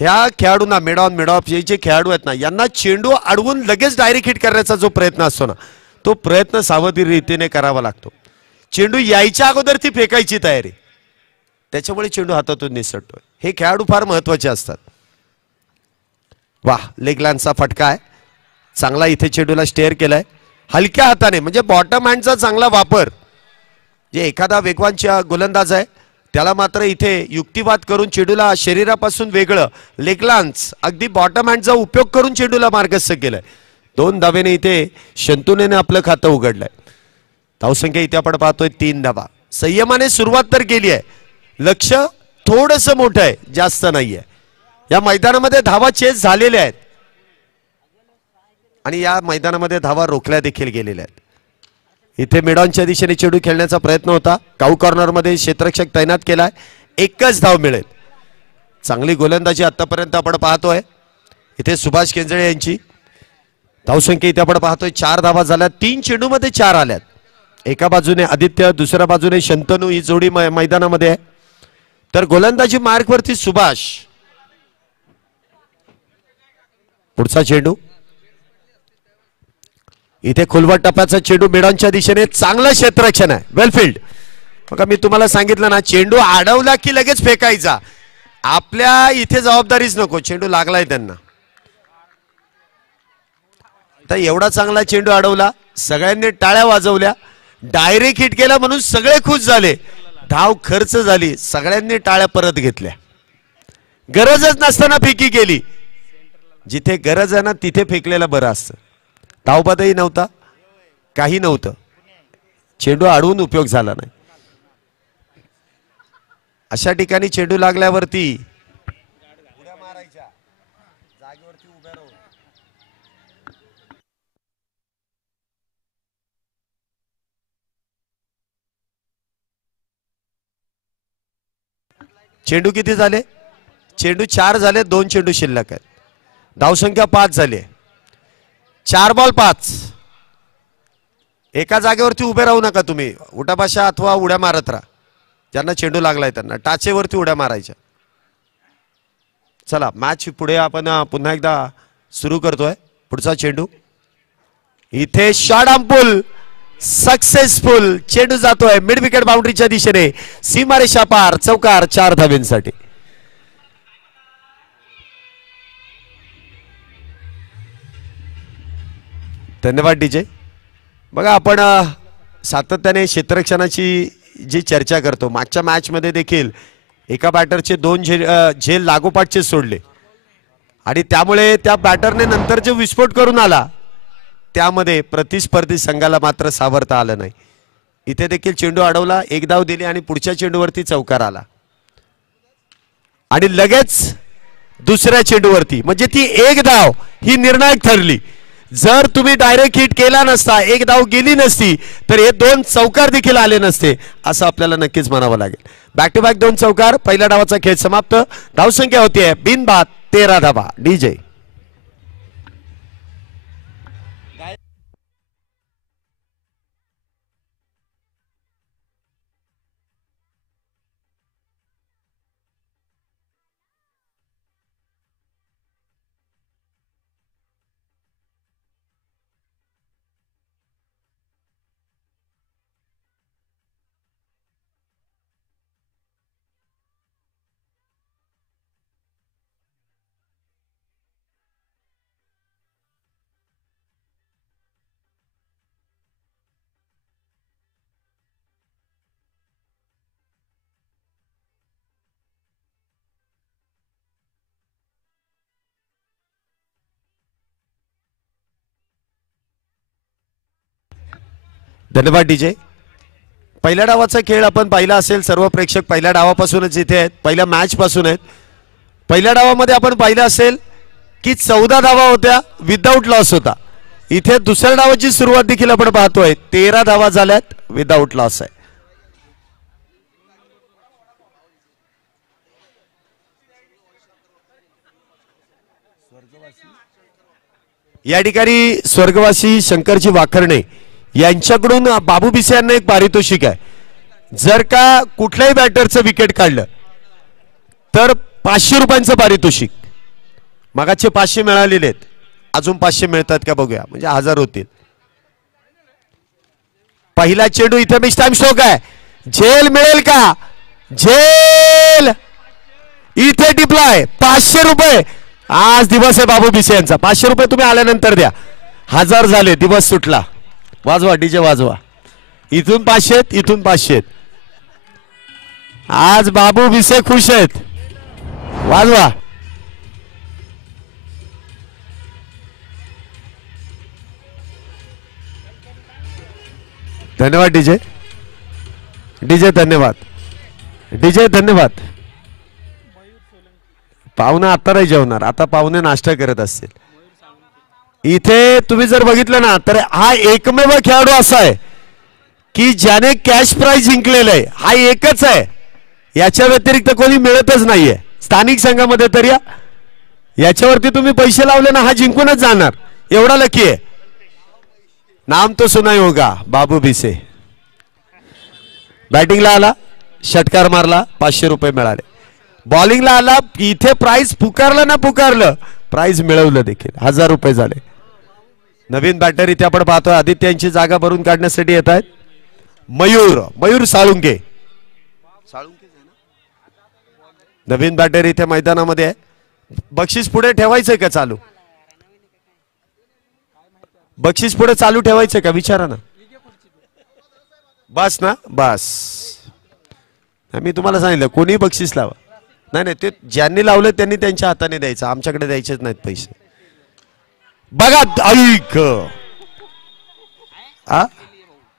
ह्या खेळाडूंना मिड ऑफ जे खेळाडू आहेत ना, यांना चेंडू अडवून लगेच डायरेक्ट हिट करण्याचा जो प्रयत्न असतो ना, तो प्रयत्न सावधी रीतीने करावा लागतो. चेंडू यायच्या अगोदर ती फेकायची तयारी, त्याच्यामुळे चेंडू हातातून निसटतोय. हे खेळाडू फार महत्वाचे असतात. वाह, लेग लाईनचा फटका आहे चांगला. इथे चेंडूला स्टेअर केलाय हलक्या हाताने, म्हणजे बॉटम हँडचा चांगला वापर. जे एखादा वेगवान गोलंदाज आहे त्याला मात्र इथे युक्तिवाद करून चेंडूला शरीरापासून वेगळं लेग लान्स अगदी बॉटम हँडचा उपयोग करून चेंडूला मार्गस्थ केलाय. 2 धावेने इथे शंतनुने आपलं खातं उघडलंय. धावसंख्या इथे आपण पाहतोय 3 धावा. संयमाने सुरुवात तर केली आहे. लक्ष थोडंसं मोठं आहे, जास्त नाहीये. या मैदानामध्ये धावा चेस झालेल्या आहेत आणि या मैदानामध्ये धावा रोखल्या देखील गेलेल्या आहेत. इथे मिडॉनच्या दिशेने चेंडू खेळण्याचा प्रयत्न होता. काऊ कॉर्नर मध्ये क्षेत्ररक्षक तैनात केलाय. 1च धाव मिळेल. चांगली गोलंदाजी आतापर्यंत आपण पाहतोय इथे सुभाष केंजळे यांची. धावसंख्या इथे आपण पाहतोय 4 धावा झाल्या. 3 चेंडूमध्ये 4 आल्यात. एका बाजूने आदित्य, दुसऱ्या बाजूने शंतनू ही जोडी मैदानामध्ये आहे. तर गोलंदाजी मार्कवरती सुभाष. पुढचा चेंडू इथे खुलवट टप्प्याचा चेंडू मिडॉनच्या दिशेने. चांगलं क्षेत्ररक्षण आहे, वेलफिल्ड. बघा, मी तुम्हाला सांगितलं ना, चेंडू अडवला की लगेच फेकायचा. आपल्या इथे जबाबदारीच नको. चेंडू लागलाय त्यांना. तर एवढा चांगला चेंडू अडवला, सगळ्यांनी टाळ्या वाजवल्या, डायरेक्ट हिट केला म्हणून सगळे खुश झाले. धाव खर्च झाली, सगळ्यांनी टाळ्या परत घेतल्या. गरजच नसताना फेकी केली. जिथे गरज आहे ना तिथे फेकलेलं बरं असतं. धावबादही नव्हता, काही नव्हतं, चेंडू अडवून उपयोग झाला नाही. अशा ठिकाणी चेंडू लागल्यावरती उड्या मारायच्या, जागेवरती उभ्या राहून. चेंडू किती झाले? चेंडू 4 झाले, 2 चेंडू शिल्लक आहेत. धावसंख्या 5 झाली. 4 बॉल 5. एका जागेवरती उभे राहू नका तुम्ही. उठाभाषा अथवा उड्या मारत राहा. ज्यांना चेंडू लागलाय त्यांना टाचेवरती उड्या मारायच्या. चला मॅच पुढे आपण पुन्हा एकदा सुरू करतोय. पुढचा चेंडू इथे शॉट अंपुल सक्सेसफुल. चेंडू जातोय मिड विकेट बाउंड्रीच्या दिशेने, सीमारेषा पार, चौकार 4 धाब्यांसाठी. धन्यवाद डीजे. बघा आपण सातत्याने क्षेत्ररक्षणाची जी चर्चा करतो, मागच्या मॅच मध्ये देखील एका बॅटरचे 2 झेल लागोपाठचे सोडले आणि त्यामुळे त्या बॅटरने नंतर जो विस्फोट करून आला त्यामध्ये प्रतिस्पर्धी संघाला मात्र सावरता आलं नाही. इथे देखील चेंडू अडवला, 1 धाव दिली आणि पुढच्या चेंडूवरती चौकार आला आणि लगेच दुसऱ्या चेंडूवरती, म्हणजे ती 1 धाव ही निर्णायक ठरली. जर तुम्ही डायरेक्ट हिट केला नसता, 1 धाव गेली नसती, तर हे 2 चौकार देखील आले नसते असं आपल्याला नक्कीच म्हणावं लागेल. बॅक टू बॅक 2 चौकार. पहिल्या डावाचा खेळ समाप्त. धावसंख्या होतीये बिनबाद 13 धावा. डीजे धन्यवाद डीजे. पहिल्या डावाचा खेळ आपण पाहिला असेल, सर्व प्रेक्षक पहिल्या डावापासूनच इथे आहेत, पहिल्या मॅच पासून आहेत. पहिल्या डावामध्ये आपण पाहिलं असेल की 14 धावा होत्या, विदाऊट लॉस होता. इथे दुसऱ्या डावाची सुरुवात देखील आपण पाहतोय, 13 धावा झाल्यात, विदाऊट लॉस आहे. या ठिकाणी स्वर्गवासी शंकरजी वाखरणे यांच्याकडून बाबू बिसे यांना एक पारितोषिक आहे. जर का कुठल्याही बॅटरचं विकेट काढलं तर 500 रुपयांचं पारितोषिक. मागाचे 500 मिळालेले आहेत, अजून 500 मिळतात का बघूया, म्हणजे 1000 होतील. पहिला चेंडू इथे मिस टाइम स्ट्रोक आहे. झेल मिळेल का? झेल इथे टिपलाय. 500 रुपये. आज दिवस आहे बाबू बिसे यांचा. 500 रुपये तुम्ही आल्यानंतर द्या. 1000 झाले, दिवस सुटला. वाजवा डीजे वाजवा. इथून 500 आहेत, इथून 500 आहेत. आज बाबू बिसे खुश आहेत. वाजवा. धन्यवाद डीजे. डीजे धन्यवाद. डीजे धन्यवाद. पाहुणा आता नाही जेवणार, आता पाहुणे नाश्ता करत असतील. इथे तुम्ही जर बघितलं ना तर हा एकमेव खेळाडू असा आहे की ज्याने कॅश प्राइज जिंकलेलं आहे. हा एकच आहे, याच्या व्यतिरिक्त कोणी मिळतच नाहीये स्थानिक संघामध्ये. तर याच्यावरती तुम्ही पैसे लावले ना, हा जिंकूनच जाणार, एवढा लकी आहे. नाम तो सुना ही होगा, बाबू बिसे. बॅटिंगला आला, षटकार मारला, 500 रुपये मिळाले. बॉलिंगला आला, इथे प्राइज पुकारलं ना पुकारलं, प्राइज मिळवलं देखील, 1000 रुपये झाले. नवीन बॅटर इथे आपण पाहतोय, आदित्य यांची जागा भरून काढण्यासाठी येत आहेत मयूर साळुंके. नवीन बॅटर इथे मैदानामध्ये आहे. बक्षीस पुढे ठेवायचंय का चालू? बक्षीस पुढे चालू ठेवायचंय का विचारा ना. बस ना, बस. मी तुम्हाला सांगितलं कोणी बक्षीस लावा. नाही नाही, ते ज्यांनी लावलं त्यांनी त्यांच्या हाताने द्यायचं, आमच्याकडे द्यायचेच नाहीत पैसे. बघा ऐक,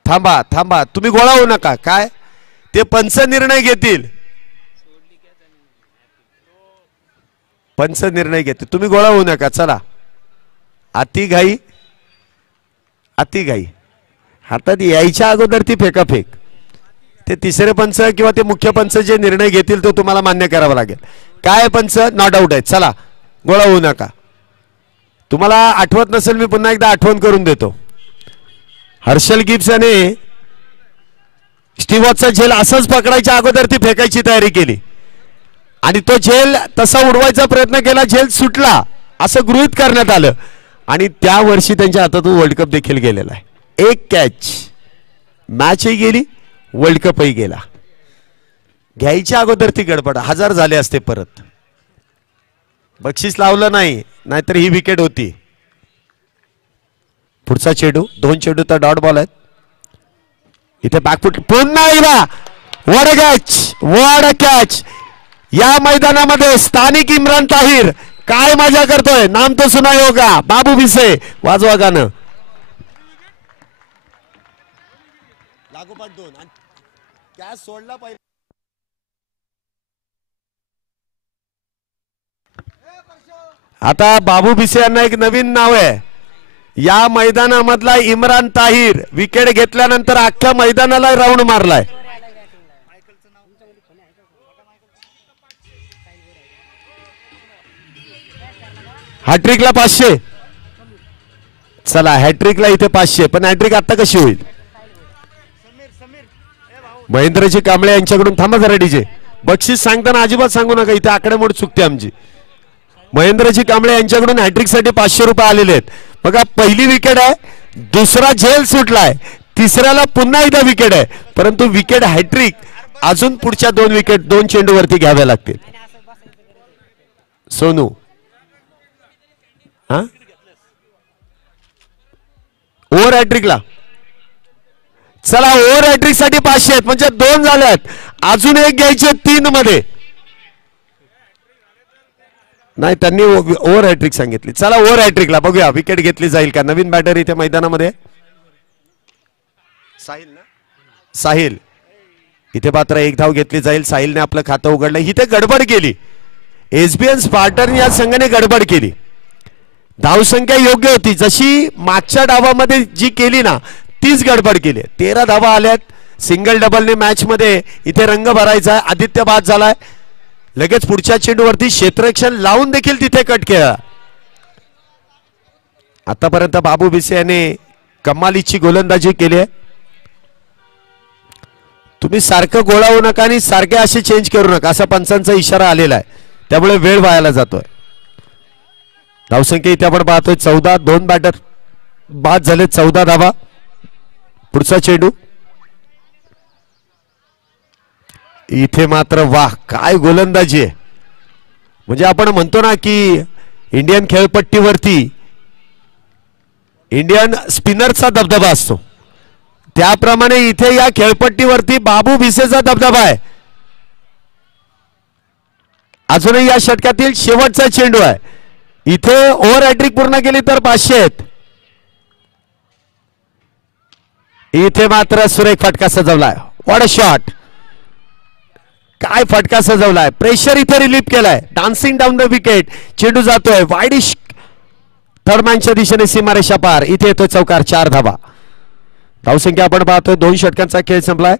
थांबा थांबा, तुम्ही गोळा होऊ नका. काय ते पंच निर्णय घेतील, पंच निर्णय घेतील, तुम्ही गोळा होऊ नका. चला, अति घाई, अति घाई. हातात यायच्या अगोदर ती फेकाफेक. ते तिसरे पंच किंवा ते मुख्य पंच जे निर्णय घेतील तो तुम्हाला मान्य करावा लागेल. काय पंच नॉट आउट आहेत. चला, गोळा होऊ नका. तुम्हाला आठवत नसेल, मी पुन्हा एकदा आठवण करून देतो. हर्षल गिब्स याने स्टीवॉटचा झेल असंच पकडायच्या अगोदर ती फेकायची तयारी केली आणि तो झेल तसा उडवायचा प्रयत्न केला, झेल सुटला असं गृहीत करण्यात आलं आणि त्या वर्षी त्यांच्या हातातून वर्ल्ड कप देखील गेलेला आहे. एक कॅच, मॅचही गेली, वर्ल्ड कपही गेला. घ्यायच्या अगोदर ती गडबड, 1000 झाले असते परत. बक्षीस लावलं नाही, नाहीतर ही विकेट होती. पुढचा चेंडू, 2 चेंडू तर डॉट बॉल आहेत. इथे बॅकफुट, पुन्हा एकदा what a catch, what a catch. या मैदानामध्ये स्थानिक इम्रान ताहिर काय मजा करतोय. नाम तो सुना होगा, बाबू भिसे. वाजवा गाणं. लागोपाठ 2 कॅच सोडला पाहिजे. आता बाबू भिसे यांना एक नवीन नाव आहे या मैदानामधला. इम्रान ताहिर विकेट घेतल्यानंतर अख्ख्या मैदानाला राऊंड मारलाय. हॅट्रिकला 500. चला, हॅट्रिकला इथे 500, पण हॅट्रिक आता कशी होईल. महेंद्रजी कांबळे यांच्याकडून, थांबा जरा डीजे, बक्षीस सांगताना अजिबात सांगू नका, इथे आकडेमोड चुकते आमची. महेंद्रजी कांबळे यांच्याकडून हॅट्रिक साठी 500 रुपये आलेले आहेत. बघा, पहिली विकेट आहे, दुसरा झेल सुटलाय, तिसऱ्याला पुन्हा एकदा विकेट आहे, परंतु विकेट हॅट्रिक अजून पुढच्या 2 विकेट 2 चेंडूवरती घ्याव्या लागतील. सोनू, हा ओव्हर हॅट्रिकला. चला, ओव्हर हॅट्रिक साठी 500 आहेत, म्हणजे 2 झाल्यात, अजून एक घ्यायचे 3 मध्ये. नाही, त्यांनी ओव्हर हॅट्रिक सांगितली. चला, ओव्हर हॅट्रिकला बघूया विकेट घेतली जाईल का. नवीन बॅटर इथे मैदानामध्ये साहिल ना, साहिल इथे मात्र 1 धाव घेतली जाईल. साहिलने आपलं खातं उघडलं. इथे गडबड केली, एसबीएन स्पार्टन या संघाने गडबड केली. धावसंख्या योग्य होती, जशी मागच्या डावामध्ये जी केली ना तीच गडबड केली. 13 धावा आल्यात. सिंगल डबलने मॅच मध्ये इथे रंग भरायचा आहे. आदित्य बाद झालाय. लगेच पुढच्या चेंडूवरती क्षेत्ररक्षण लावून देखील तिथे कट केला. आतापर्यंत बाबू भिसे याने कमालीची गोलंदाजी केली आहे. तुम्ही सारखं गोळा होऊ नका आणि सारखे असे चेंज करू नका, असा पंचांचा इशारा आलेला आहे, त्यामुळे वेळ वायाला जातोय. धावसंख्या इथे आपण पाहतोय 14. 2 बॅटर बाद झाले, 14 धावा. पुढचा चेंडू इथे मात्र वाह, काय गोलंदाजी आहे. म्हणजे आपण म्हणतो ना की इंडियन खेळपट्टीवरती इंडियन स्पिनरचा दबदबा असतो, त्याप्रमाणे इथे या खेळपट्टीवरती बाबू भिसेचा दबदबा आहे. अजूनही या षटकातील शेवटचा चेंडू आहे. इथे ओव्हर हॅट्रिक पूर्ण केली तर 500 आहेत. इथे मात्र सुरेख फटका सजवलाय. व्हॉट अ शॉट, काय फटका सजवलाय. प्रेशर इथे रिलीफ केलाय. Dancing down the wicket. चेंडू जातोय वाईडिश थर्ड मॅनच्या दिशेने सीमारेषा पार. इथे येतोय चौकार. 4 धावा. धावसंख्या आपण पाहतोय 2 षटकांचा खेळ संपलाय.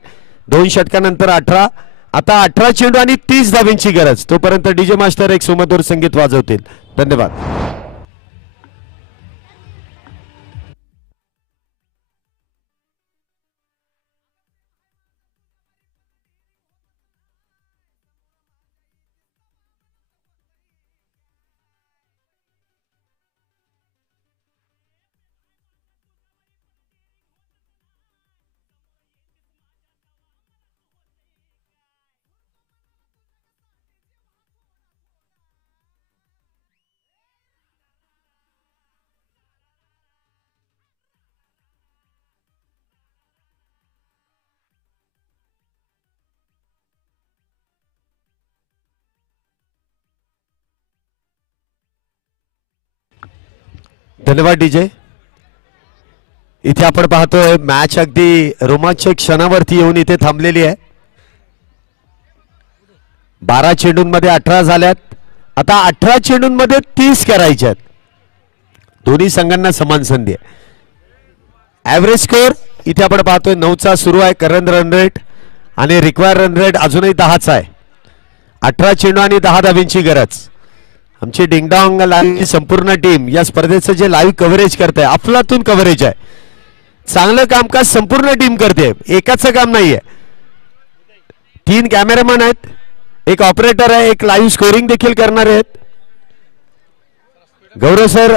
2 षटकानंतर 18. आता 18 चेंडू आणि 30 धावांची गरज. तोपर्यंत डीजे मास्टर एक सुमधुर संगीत वाजवतील. धन्यवाद. धन्यवाद डीजे. इथे आपण पाहतोय मॅच अगदी रोमांचक क्षणावरती येऊन इथे थांबलेली आहे. 12 चेंडूंमध्ये 18 झाल्यात. आता 18 चेंडूंमध्ये 30 करायचे आहेत. दोन्ही संघांना समान संधी आहे. ऍव्हरेज स्कोर इथे आपण पाहतोय 9चा सुरू आहे करंट रन रेट आणि रिक्वायर रन रेट अजूनही 10चा आहे. 18 चेंडू आणि 10 धावींची गरज. आमची डिंगडॉंग लाईव्ह संपूर्ण टीम या स्पर्धेचं जे लाईव्ह कव्हरेज करते अफलातून कव्हरेज आहे. चांगलं कामकाज संपूर्ण टीम करते, एकाचं काम नाहीये. 3 कॅमेरामॅन आहेत, एक ऑपरेटर आहे, एक लाईव्ह स्कोरिंग देखील करणार आहेत. गौरव सर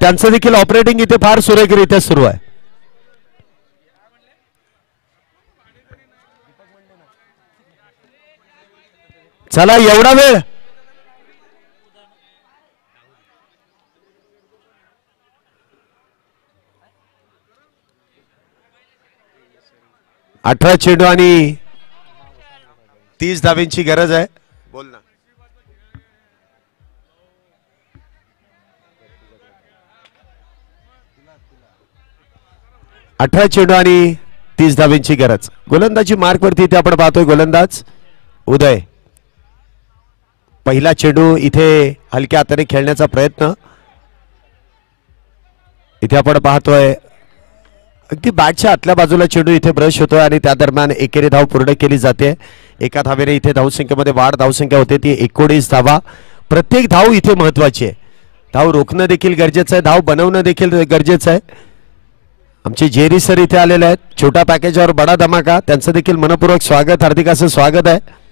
त्यांचं देखील ऑपरेटिंग इथे फार सुरेखरित्या सुरू आहे. चला एवढा वेळ. अठरा चेंडू आणि 30 धावींची गरज आहे. बोल ना. अठरा चेंडू आणि 30 धावींची गरज. गोलंदाजी मार्क वरती इथे आपण पाहतोय गोलंदाज उदय. पहिला चेंडू इथे हलक्या हाताने खेळण्याचा प्रयत्न इथे आपण पाहतोय. अगदी बॅटच्या आतल्या बाजूला चेंडू इथे ब्रश होतोय आणि त्या दरम्यान एकेरी धाव पूर्ण केली जाते. एका धावेने इथे धावसंख्येमध्ये वाढ. धावसंख्या होते ती 19 धावा. प्रत्येक धाव इथे महत्वाची आहे. धाव रोखणं देखील गरजेचं आहे, धाव बनवणं देखील गरजेचं आहे. आमचे जेरी सर इथे आलेले आहेत. छोटा पॅकेजवर बडा धमाका, त्यांचं देखील मनपूर्वक स्वागत, हार्दिक असं स्वागत आहे.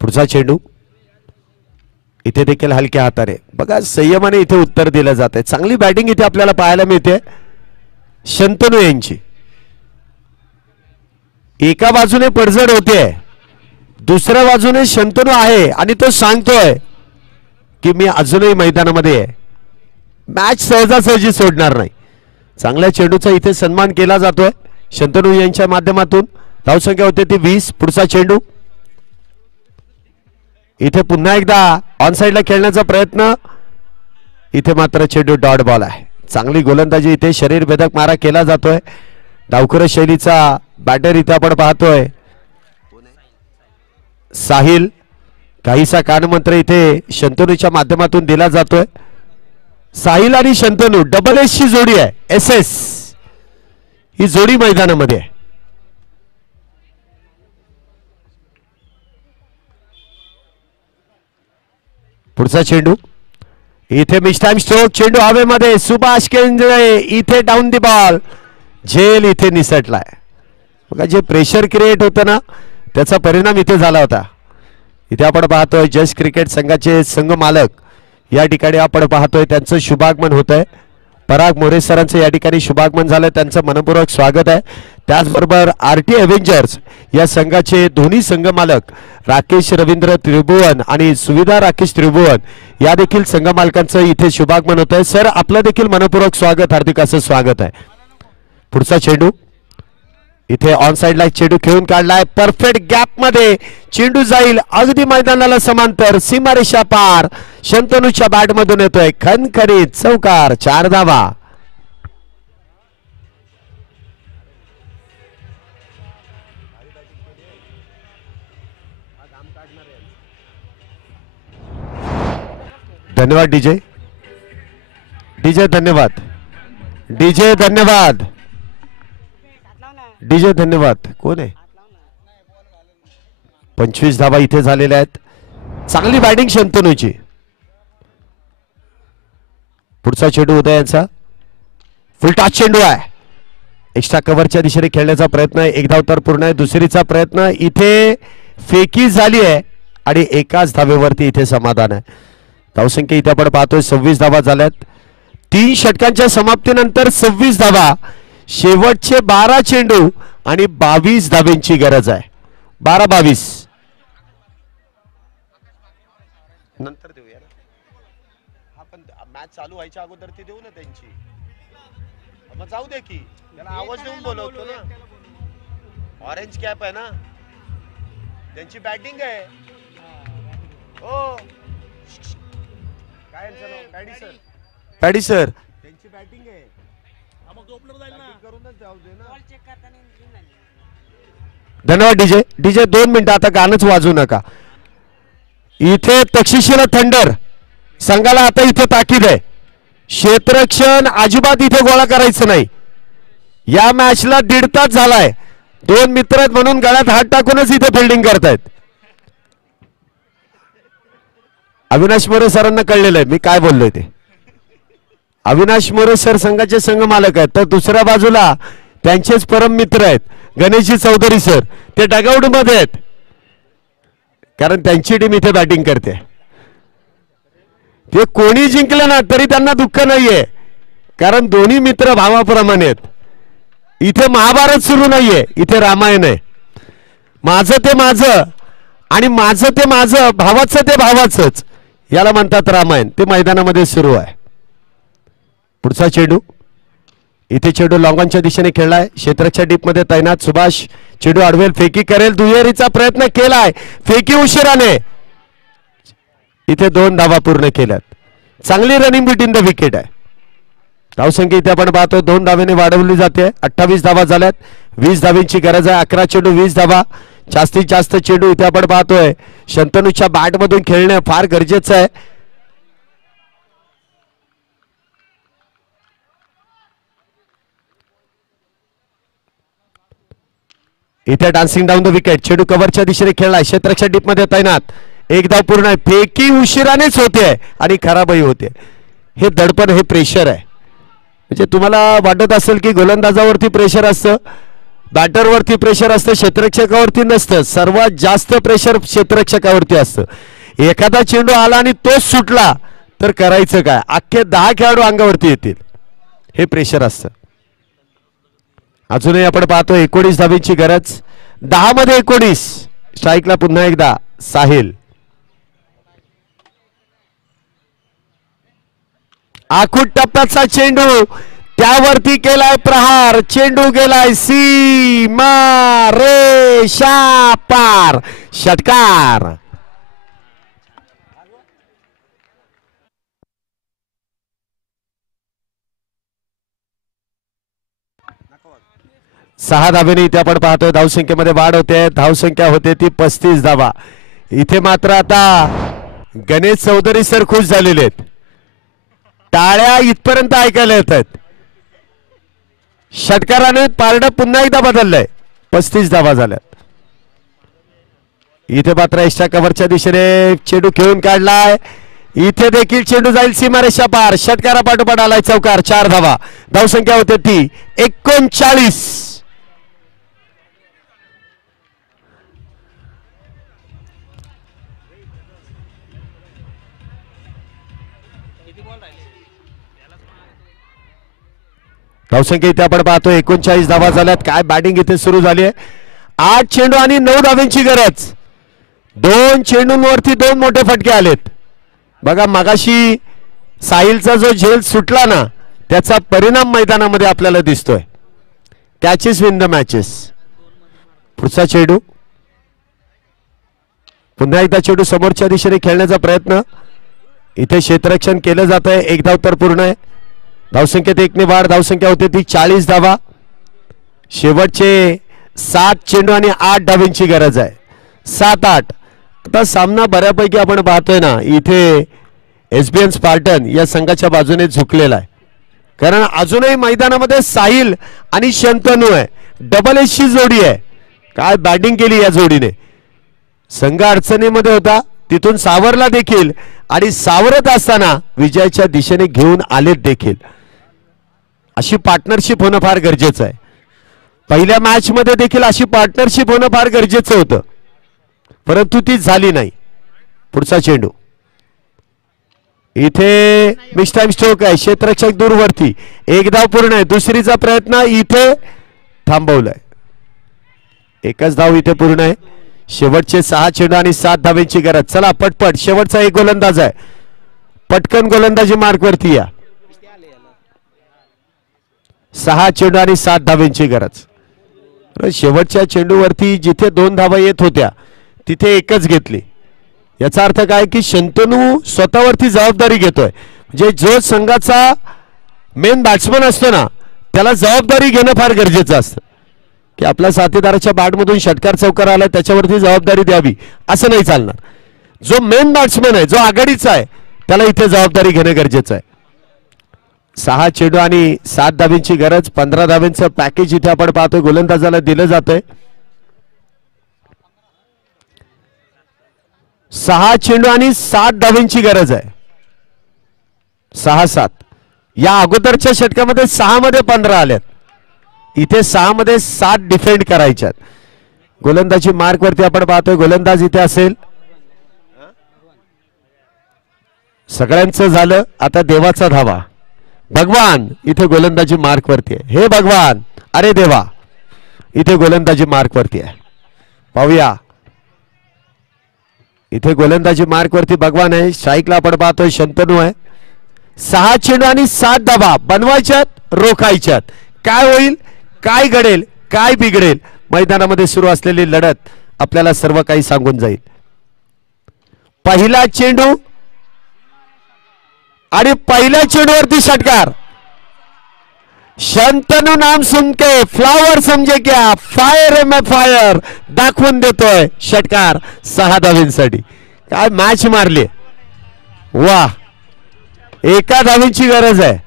पुढचा चेंडू इथे देखील हलक्या हाताने बघा संयमाने इथे उत्तर दिलं जात आहे. चांगली बॅटिंग इथे आपल्याला पाहायला मिळते शंतनू यांची. एका बाजूने पडझड होते, दुसऱ्या बाजूने शंतनू आहे आणि तो सांगतोय की मी अजूनही मैदानामध्ये आहे, मॅच सहजासहजी सोडणार नाही. चांगल्या चेंडूचा इथे सन्मान केला जातोय शंतनू यांच्या माध्यमातून. धावसंख्या होते ती 20. पुढचा चेंडू इथे पुन्हा एकदा ऑन साइडला खेळण्याचा प्रयत्न. इथे मात्र चेंडू डॉट बॉल आहे. चांगली गोलंदाजी इथे शरीर भेदक मारा केला जातोय. डावखुरा शैलीचा बॅटर इथे आपण पाहतोय साहिल. काहीसा कानमंत्र इथे शंतनूच्या माध्यमातून दिला जातोय. साहिल आणि शंतनू डबल एस ची जोडी आहे. एस एस ही जोडी मैदानामध्ये आहे. पुढचा चेंडू इथे मिस टाइम स्ट्रोक. चेंडू हवेमध्ये. सुभाष केंद्रे इथे डाऊन दी बॉल. झेल इथे निसटलाय. बघा जे प्रेशर क्रिएट होतं ना त्याचा परिणाम इथे झाला होता. इथे आपण पाहतोय जस्ट क्रिकेट संघाचे संघ मालक या ठिकाणी आपण पाहतोय त्यांचं शुभागमन होत आहे. पराग मोरे सरांचं या ठिकाणी शुभागमन झालं, त्यांचं मनपूर्वक स्वागत आहे. त्याचबरोबर आरटी एव्हेंजर्स या संघाचे दोन्ही संघ मालक राकेश रवींद्र त्रिभुवन आणि सुविधा राकेश त्रिभुवन या देखील संघ मालकांचं इथे शुभागमन होत आहे. सर आपलं देखील मनपूर्वक स्वागत, हार्दिक असं स्वागत आहे. पुढचा चेंडू इथे ऑन साइडला चेंडू खेळून काढलाय. परफेक्ट गॅप मध्ये चेंडू जाईल अगदी मैदानाला समांतर, सीमारेषा पार. शंतनूच्या बॅट मधून येतोय खणखणीत चौकार. 4 धावा. धन्यवाद डीजे. डीजे धन्यवाद. डीजे धन्यवाद. डीजे धन्यवाद. कोण आहे? 25 धावा इथे झालेल्या आहेत. चांगली बॅटिंग शंतनूची. पुढचा चेंडू उदयांचा फुल टॉस चेंडू आहे. एक्स्ट्रा कव्हरच्या दिशेने खेळण्याचा प्रयत्न आहे. एक धाव तर पूर्ण आहे. दुसरीचा प्रयत्न इथे फेकी झाली आहे आणि एकाच धावेवरती इथे समाधान आहे. धावसंख्या इथे आपण पाहतोय 26 धावा झाल्यात. 3 षटकांच्या समाप्तीनंतर 26 धावा. शेवटचे 12 चेंडू आणि 22 धावेंची गरज आहे. 12-22 नंतर देऊया ना. आपण मॅच चालू व्हायच्या अगोदर ती देऊ ना त्यांची. मग जाऊ दे की त्याला आवाज देऊन बोलवतो ना. ऑरेंज कॅप आहे ना त्यांची बॅटिंग आहे. हो काय यांचं नाव? Paddy sir. पॅडी सर त्यांची बॅटिंग आहे. करूनच जाऊ दे ना. धन्यवाद डीजे. डीजे 2 मिनिटं आता गाणंच वाजू नका. इथे तक्षशिला थंडर संघाला आता इथे ताकीद आहे. क्षेत्ररक्षण अजिबात इथे गोळा करायचं नाही. या मॅचला 1.5 तास झालाय. 2 मित्र आहेत म्हणून गळ्यात हात टाकूनच इथे फिल्डिंग करतायत. अविनाश मोरे सरांना कळलेलं आहे मी काय बोललोय ते. अविनाश मोरे सर संघाचे संघ मालक आहेत तर दुसऱ्या बाजूला त्यांचेच परम मित्र आहेत गणेशजी चौधरी सर. ते डगआउट मध्ये आहेत कारण त्यांची टीम इथे बॅटिंग करते. ते कोणी जिंकलं ना तरी त्यांना दुःख नाहीये कारण दोन्ही मित्र भावाप्रमाणे आहेत. इथे महाभारत सुरू नाहीये इथे रामायण आहे. माझं ते माझं आणि माझं ते माझं भावाचं ते भावाचंच याला म्हणतात रामायण. ते मैदानामध्ये सुरू आहे. पुढचा चेंडू इथे चेंडू लॉंगॉनच्या दिशेने खेळलाय. क्षेत्राच्या डीप मध्ये तैनात सुभाष. चेंडू अडवेल फेकी करेल दुहेरीचा प्रयत्न केलाय. फेकी उशिराने इथे 2 धावा पूर्ण केल्यात. चांगली रनिंग बिटवीन द विकेट आहे. धावसंख्या इथे आपण पाहतो 2 धावेने वाढवली जाते. 28 धावा झाल्यात. 20 धावींची गरज आहे. 11 चेंडू 20 धावा. जास्तीत जास्त चेंडू इथे आपण पाहतोय शंतनूच्या बॅट मधून खेळणे फार गरजेचं आहे. इथे डान्सिंग डाऊन द विकेट. चेंडू कव्हरच्या दिशेने खेळलाय. क्षेत्ररक्षण डीप मध्ये तैनात. 1 धाव पूर्ण आहे. फेकी उशिरानेच होते आणि खराबही होते. हे दडपण हे प्रेशर आहे. म्हणजे तुम्हाला वाटत असेल की गोलंदाजावरती प्रेशर असतं बॅटरवरती प्रेशर असतं क्षेत्ररक्षकावरती नसतं. सर्वात जास्त प्रेशर क्षेत्ररक्षकावरती असतं. एखादा चेंडू आला आणि तोच सुटला तर करायचं काय. अख्खे 10 खेळाडू अंगावरती येतील. हे प्रेशर असतं. अजूनही आपण पाहतो 19 धावींची गरज. 10 मध्ये 19. स्ट्राईकला पुन्हा एकदा साहिल. आखूट टप्प्याचा चेंडू त्यावरती केलाय प्रहार. चेंडू गेलाय सीमा रेषा पार. षटकार. सहा धावेने इथे आपण पाहतोय धावसंख्येमध्ये वाढ होते. धावसंख्या होते ती 35 धावा. इथे मात्र आता गणेश चौधरी सर खुश झालेले आहेत. टाळ्या इथपर्यंत ऐकायला येत आहेत. षटकाराने पारडं पुन्हा एकदा बदललंय. 35 धावा झाल्यात. इथे मात्र एक्स्ट्रा कव्हरच्या दिशेने चेंडू खेळून काढलाय. इथे देखील चेंडू जाईल सीमारेषा पार. षटकारा पाठोपाठ आलाय चौकार. 4 धावा. धावसंख्या होते ती 39. धावसंख्या इथे आपण पाहतो 39 धावा झाल्यात. काय बॅटिंग इथे सुरू झाली आहे. 8 चेंडू आणि 9 धावांची गरज. 2 चेंडूंवरती 2 मोठे फटके आलेत. बघा मगाशी साहिलचा जो झेल सुटला ना त्याचा परिणाम मैदानामध्ये आपल्याला दिसतोय. Catches win the matches. पुढचा चेंडू पुन्हा एकदा चेंडू समोरच्या दिशेने खेळण्याचा प्रयत्न. इथे क्षेत्ररक्षण केलं जात आहे. 1 धाव तर पूर्ण आहे. धावसंख्येत 1 ने वाढ. धावसंख्या होते ती 40 धावा. शेवटचे 7 चेंडू आणि 8 धावांची गरज आहे. 7-8. आता सामना बऱ्यापैकी आपण पाहतोय ना इथे एसबीएन स्पार्टन या संघाच्या बाजूने झुकलेला आहे. कारण अजूनही मैदानामध्ये साहिल आणि शंतनू आहे. डबल एसची जोडी आहे. काय बॅटिंग केली या जोडीने. संघ अडचणीमध्ये होता तिथून सावरला देखील आणि सावरत असताना विजयाच्या दिशेने घेऊन आलेत देखील. अशी पार्टनरशिप होणं फार गरजेचं आहे. पहिल्या मॅच मध्ये देखील अशी पार्टनरशिप होणं फार गरजेचं होतं परंतु ती झाली नाही. पुढचा चेंडू इथे मिस टाइम स्ट्रोक आहे. क्षेत्ररक्षक दूरवरती. 1 धाव पूर्ण आहे. दुसरीचा प्रयत्न इथे थांबवलाय. 1च धाव इथे पूर्ण आहे. शेवटचे 6 चेंडू आणि 7 धावांची गरज. चला पटपट. शेवटचा 1 गोलंदाज आहे. पटकन गोलंदाजी मार्कवरती या. 6 चेंडू आणि 7 धावांची गरज. शेवटच्या चेंडूवरती जिथे 2 धावा येत होत्या तिथे एकच घेतली. याचा अर्थ काय की शंतनू स्वतःवरती जबाबदारी घेतोय. म्हणजे जो संघाचा मेन बॅट्समन असतो ना त्याला जबाबदारी घेणं फार गरजेचं असतं की आपल्या साथीदाराच्या बॅटमधून षटकार चौकार आला त्याच्यावरती जबाबदारी द्यावी असं नाही चालणार. जो मेन बॅट्समन आहे जो आघाडीचा आहे त्याला इथे जबाबदारी घेणं गरजेचं आहे. 6 चेंडू आणि 7 धावांची गरज. 15 धावांचं पॅकेज इथे आपण पाहतोय गोलंदाजाला दिलं जातंय. 6 चेंडू आणि 7 धावांची गरज आहे. 6-7. या अगोदरच्या षटकामध्ये 6 मध्ये 15 आल्यात. इथे 6 मध्ये 7 डिफेंड करायच्यात. गोलंदाजी मार्क वरती आपण पाहतोय गोलंदाज इथे असेल. सगळ्यांचं झालं. आता देवाचा धावा. भगवान इथे गोलंदाजी मार्क वरती आहे. हे भगवान अरे देवा इथे गोलंदाजी मार्क वरती आहे. पाहूया इथे गोलंदाजी मार्क वरती भगवान आहे. स्ट्राईकला आपण पाहतोय शंतनू आहे. 6 चेंडू आणि 7 धावा बनवायच्यात रोखायच्यात. काय होईल काय घडेल काय बिघडेल मैदानामध्ये सुरू असलेली लढत आपल्याला सर्व काही सांगून जाईल. पहिला चेंडू आणि पहिल्या चेंडूवरती षटकार. शंतनू नाम सुनके फ्लावर समजे क्या फायर है मैं फायर दाखवून देतोय षटकार 6 धावांसाठी. काय मॅच मारली वा. 1 धावेची गरज आहे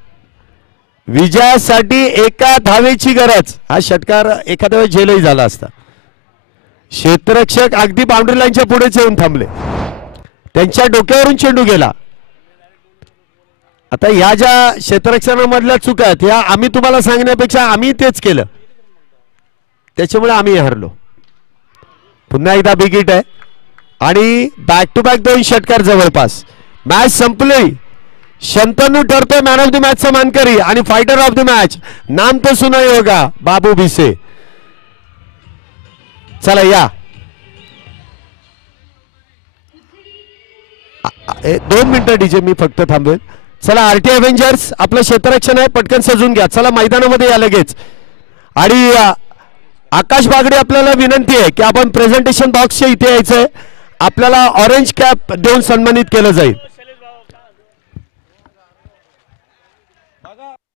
विजयासाठी. 1 धावेची गरज. हा षटकार एखाद्या वेळेस झेलही झाला असता. क्षेत्ररक्षक अगदी बाउंड्री लाईनच्या पुढेच येऊन थांबले. त्यांच्या डोक्यावरून चेंडू गेला. आता या ज्या क्षेत्ररक्षणामधल्या चुका आहेत या आम्ही तुम्हाला सांगण्यापेक्षा आम्ही तेच केलं त्याच्यामुळे आम्ही हरलो. पुन्हा एकदा बिग हिट आहे आणि बॅक टू बॅक 2 षटकार जवळपास. मॅच संपली. शंतनू ठरतोय मॅन ऑफ द मॅचचा मानकरी आणि फायटर ऑफ द मॅच. नाम तो सुना होगा बाबू भिसे. चला या 2 मिनिटं डीजे मी फक्त थांबवेल. चला आरटी अव्हेंजर्स आपलं क्षेत्ररक्षण आहे पटकन सजून घ्या. चला मैदानामध्ये या लगेच. आणि आकाश बागडे आपल्याला विनंती आहे की आपण प्रेझेंटेशन बॉक्सच्या इथे यायचंय. आपल्याला ऑरेंज कॅप देऊन सन्मानित केलं जाईल.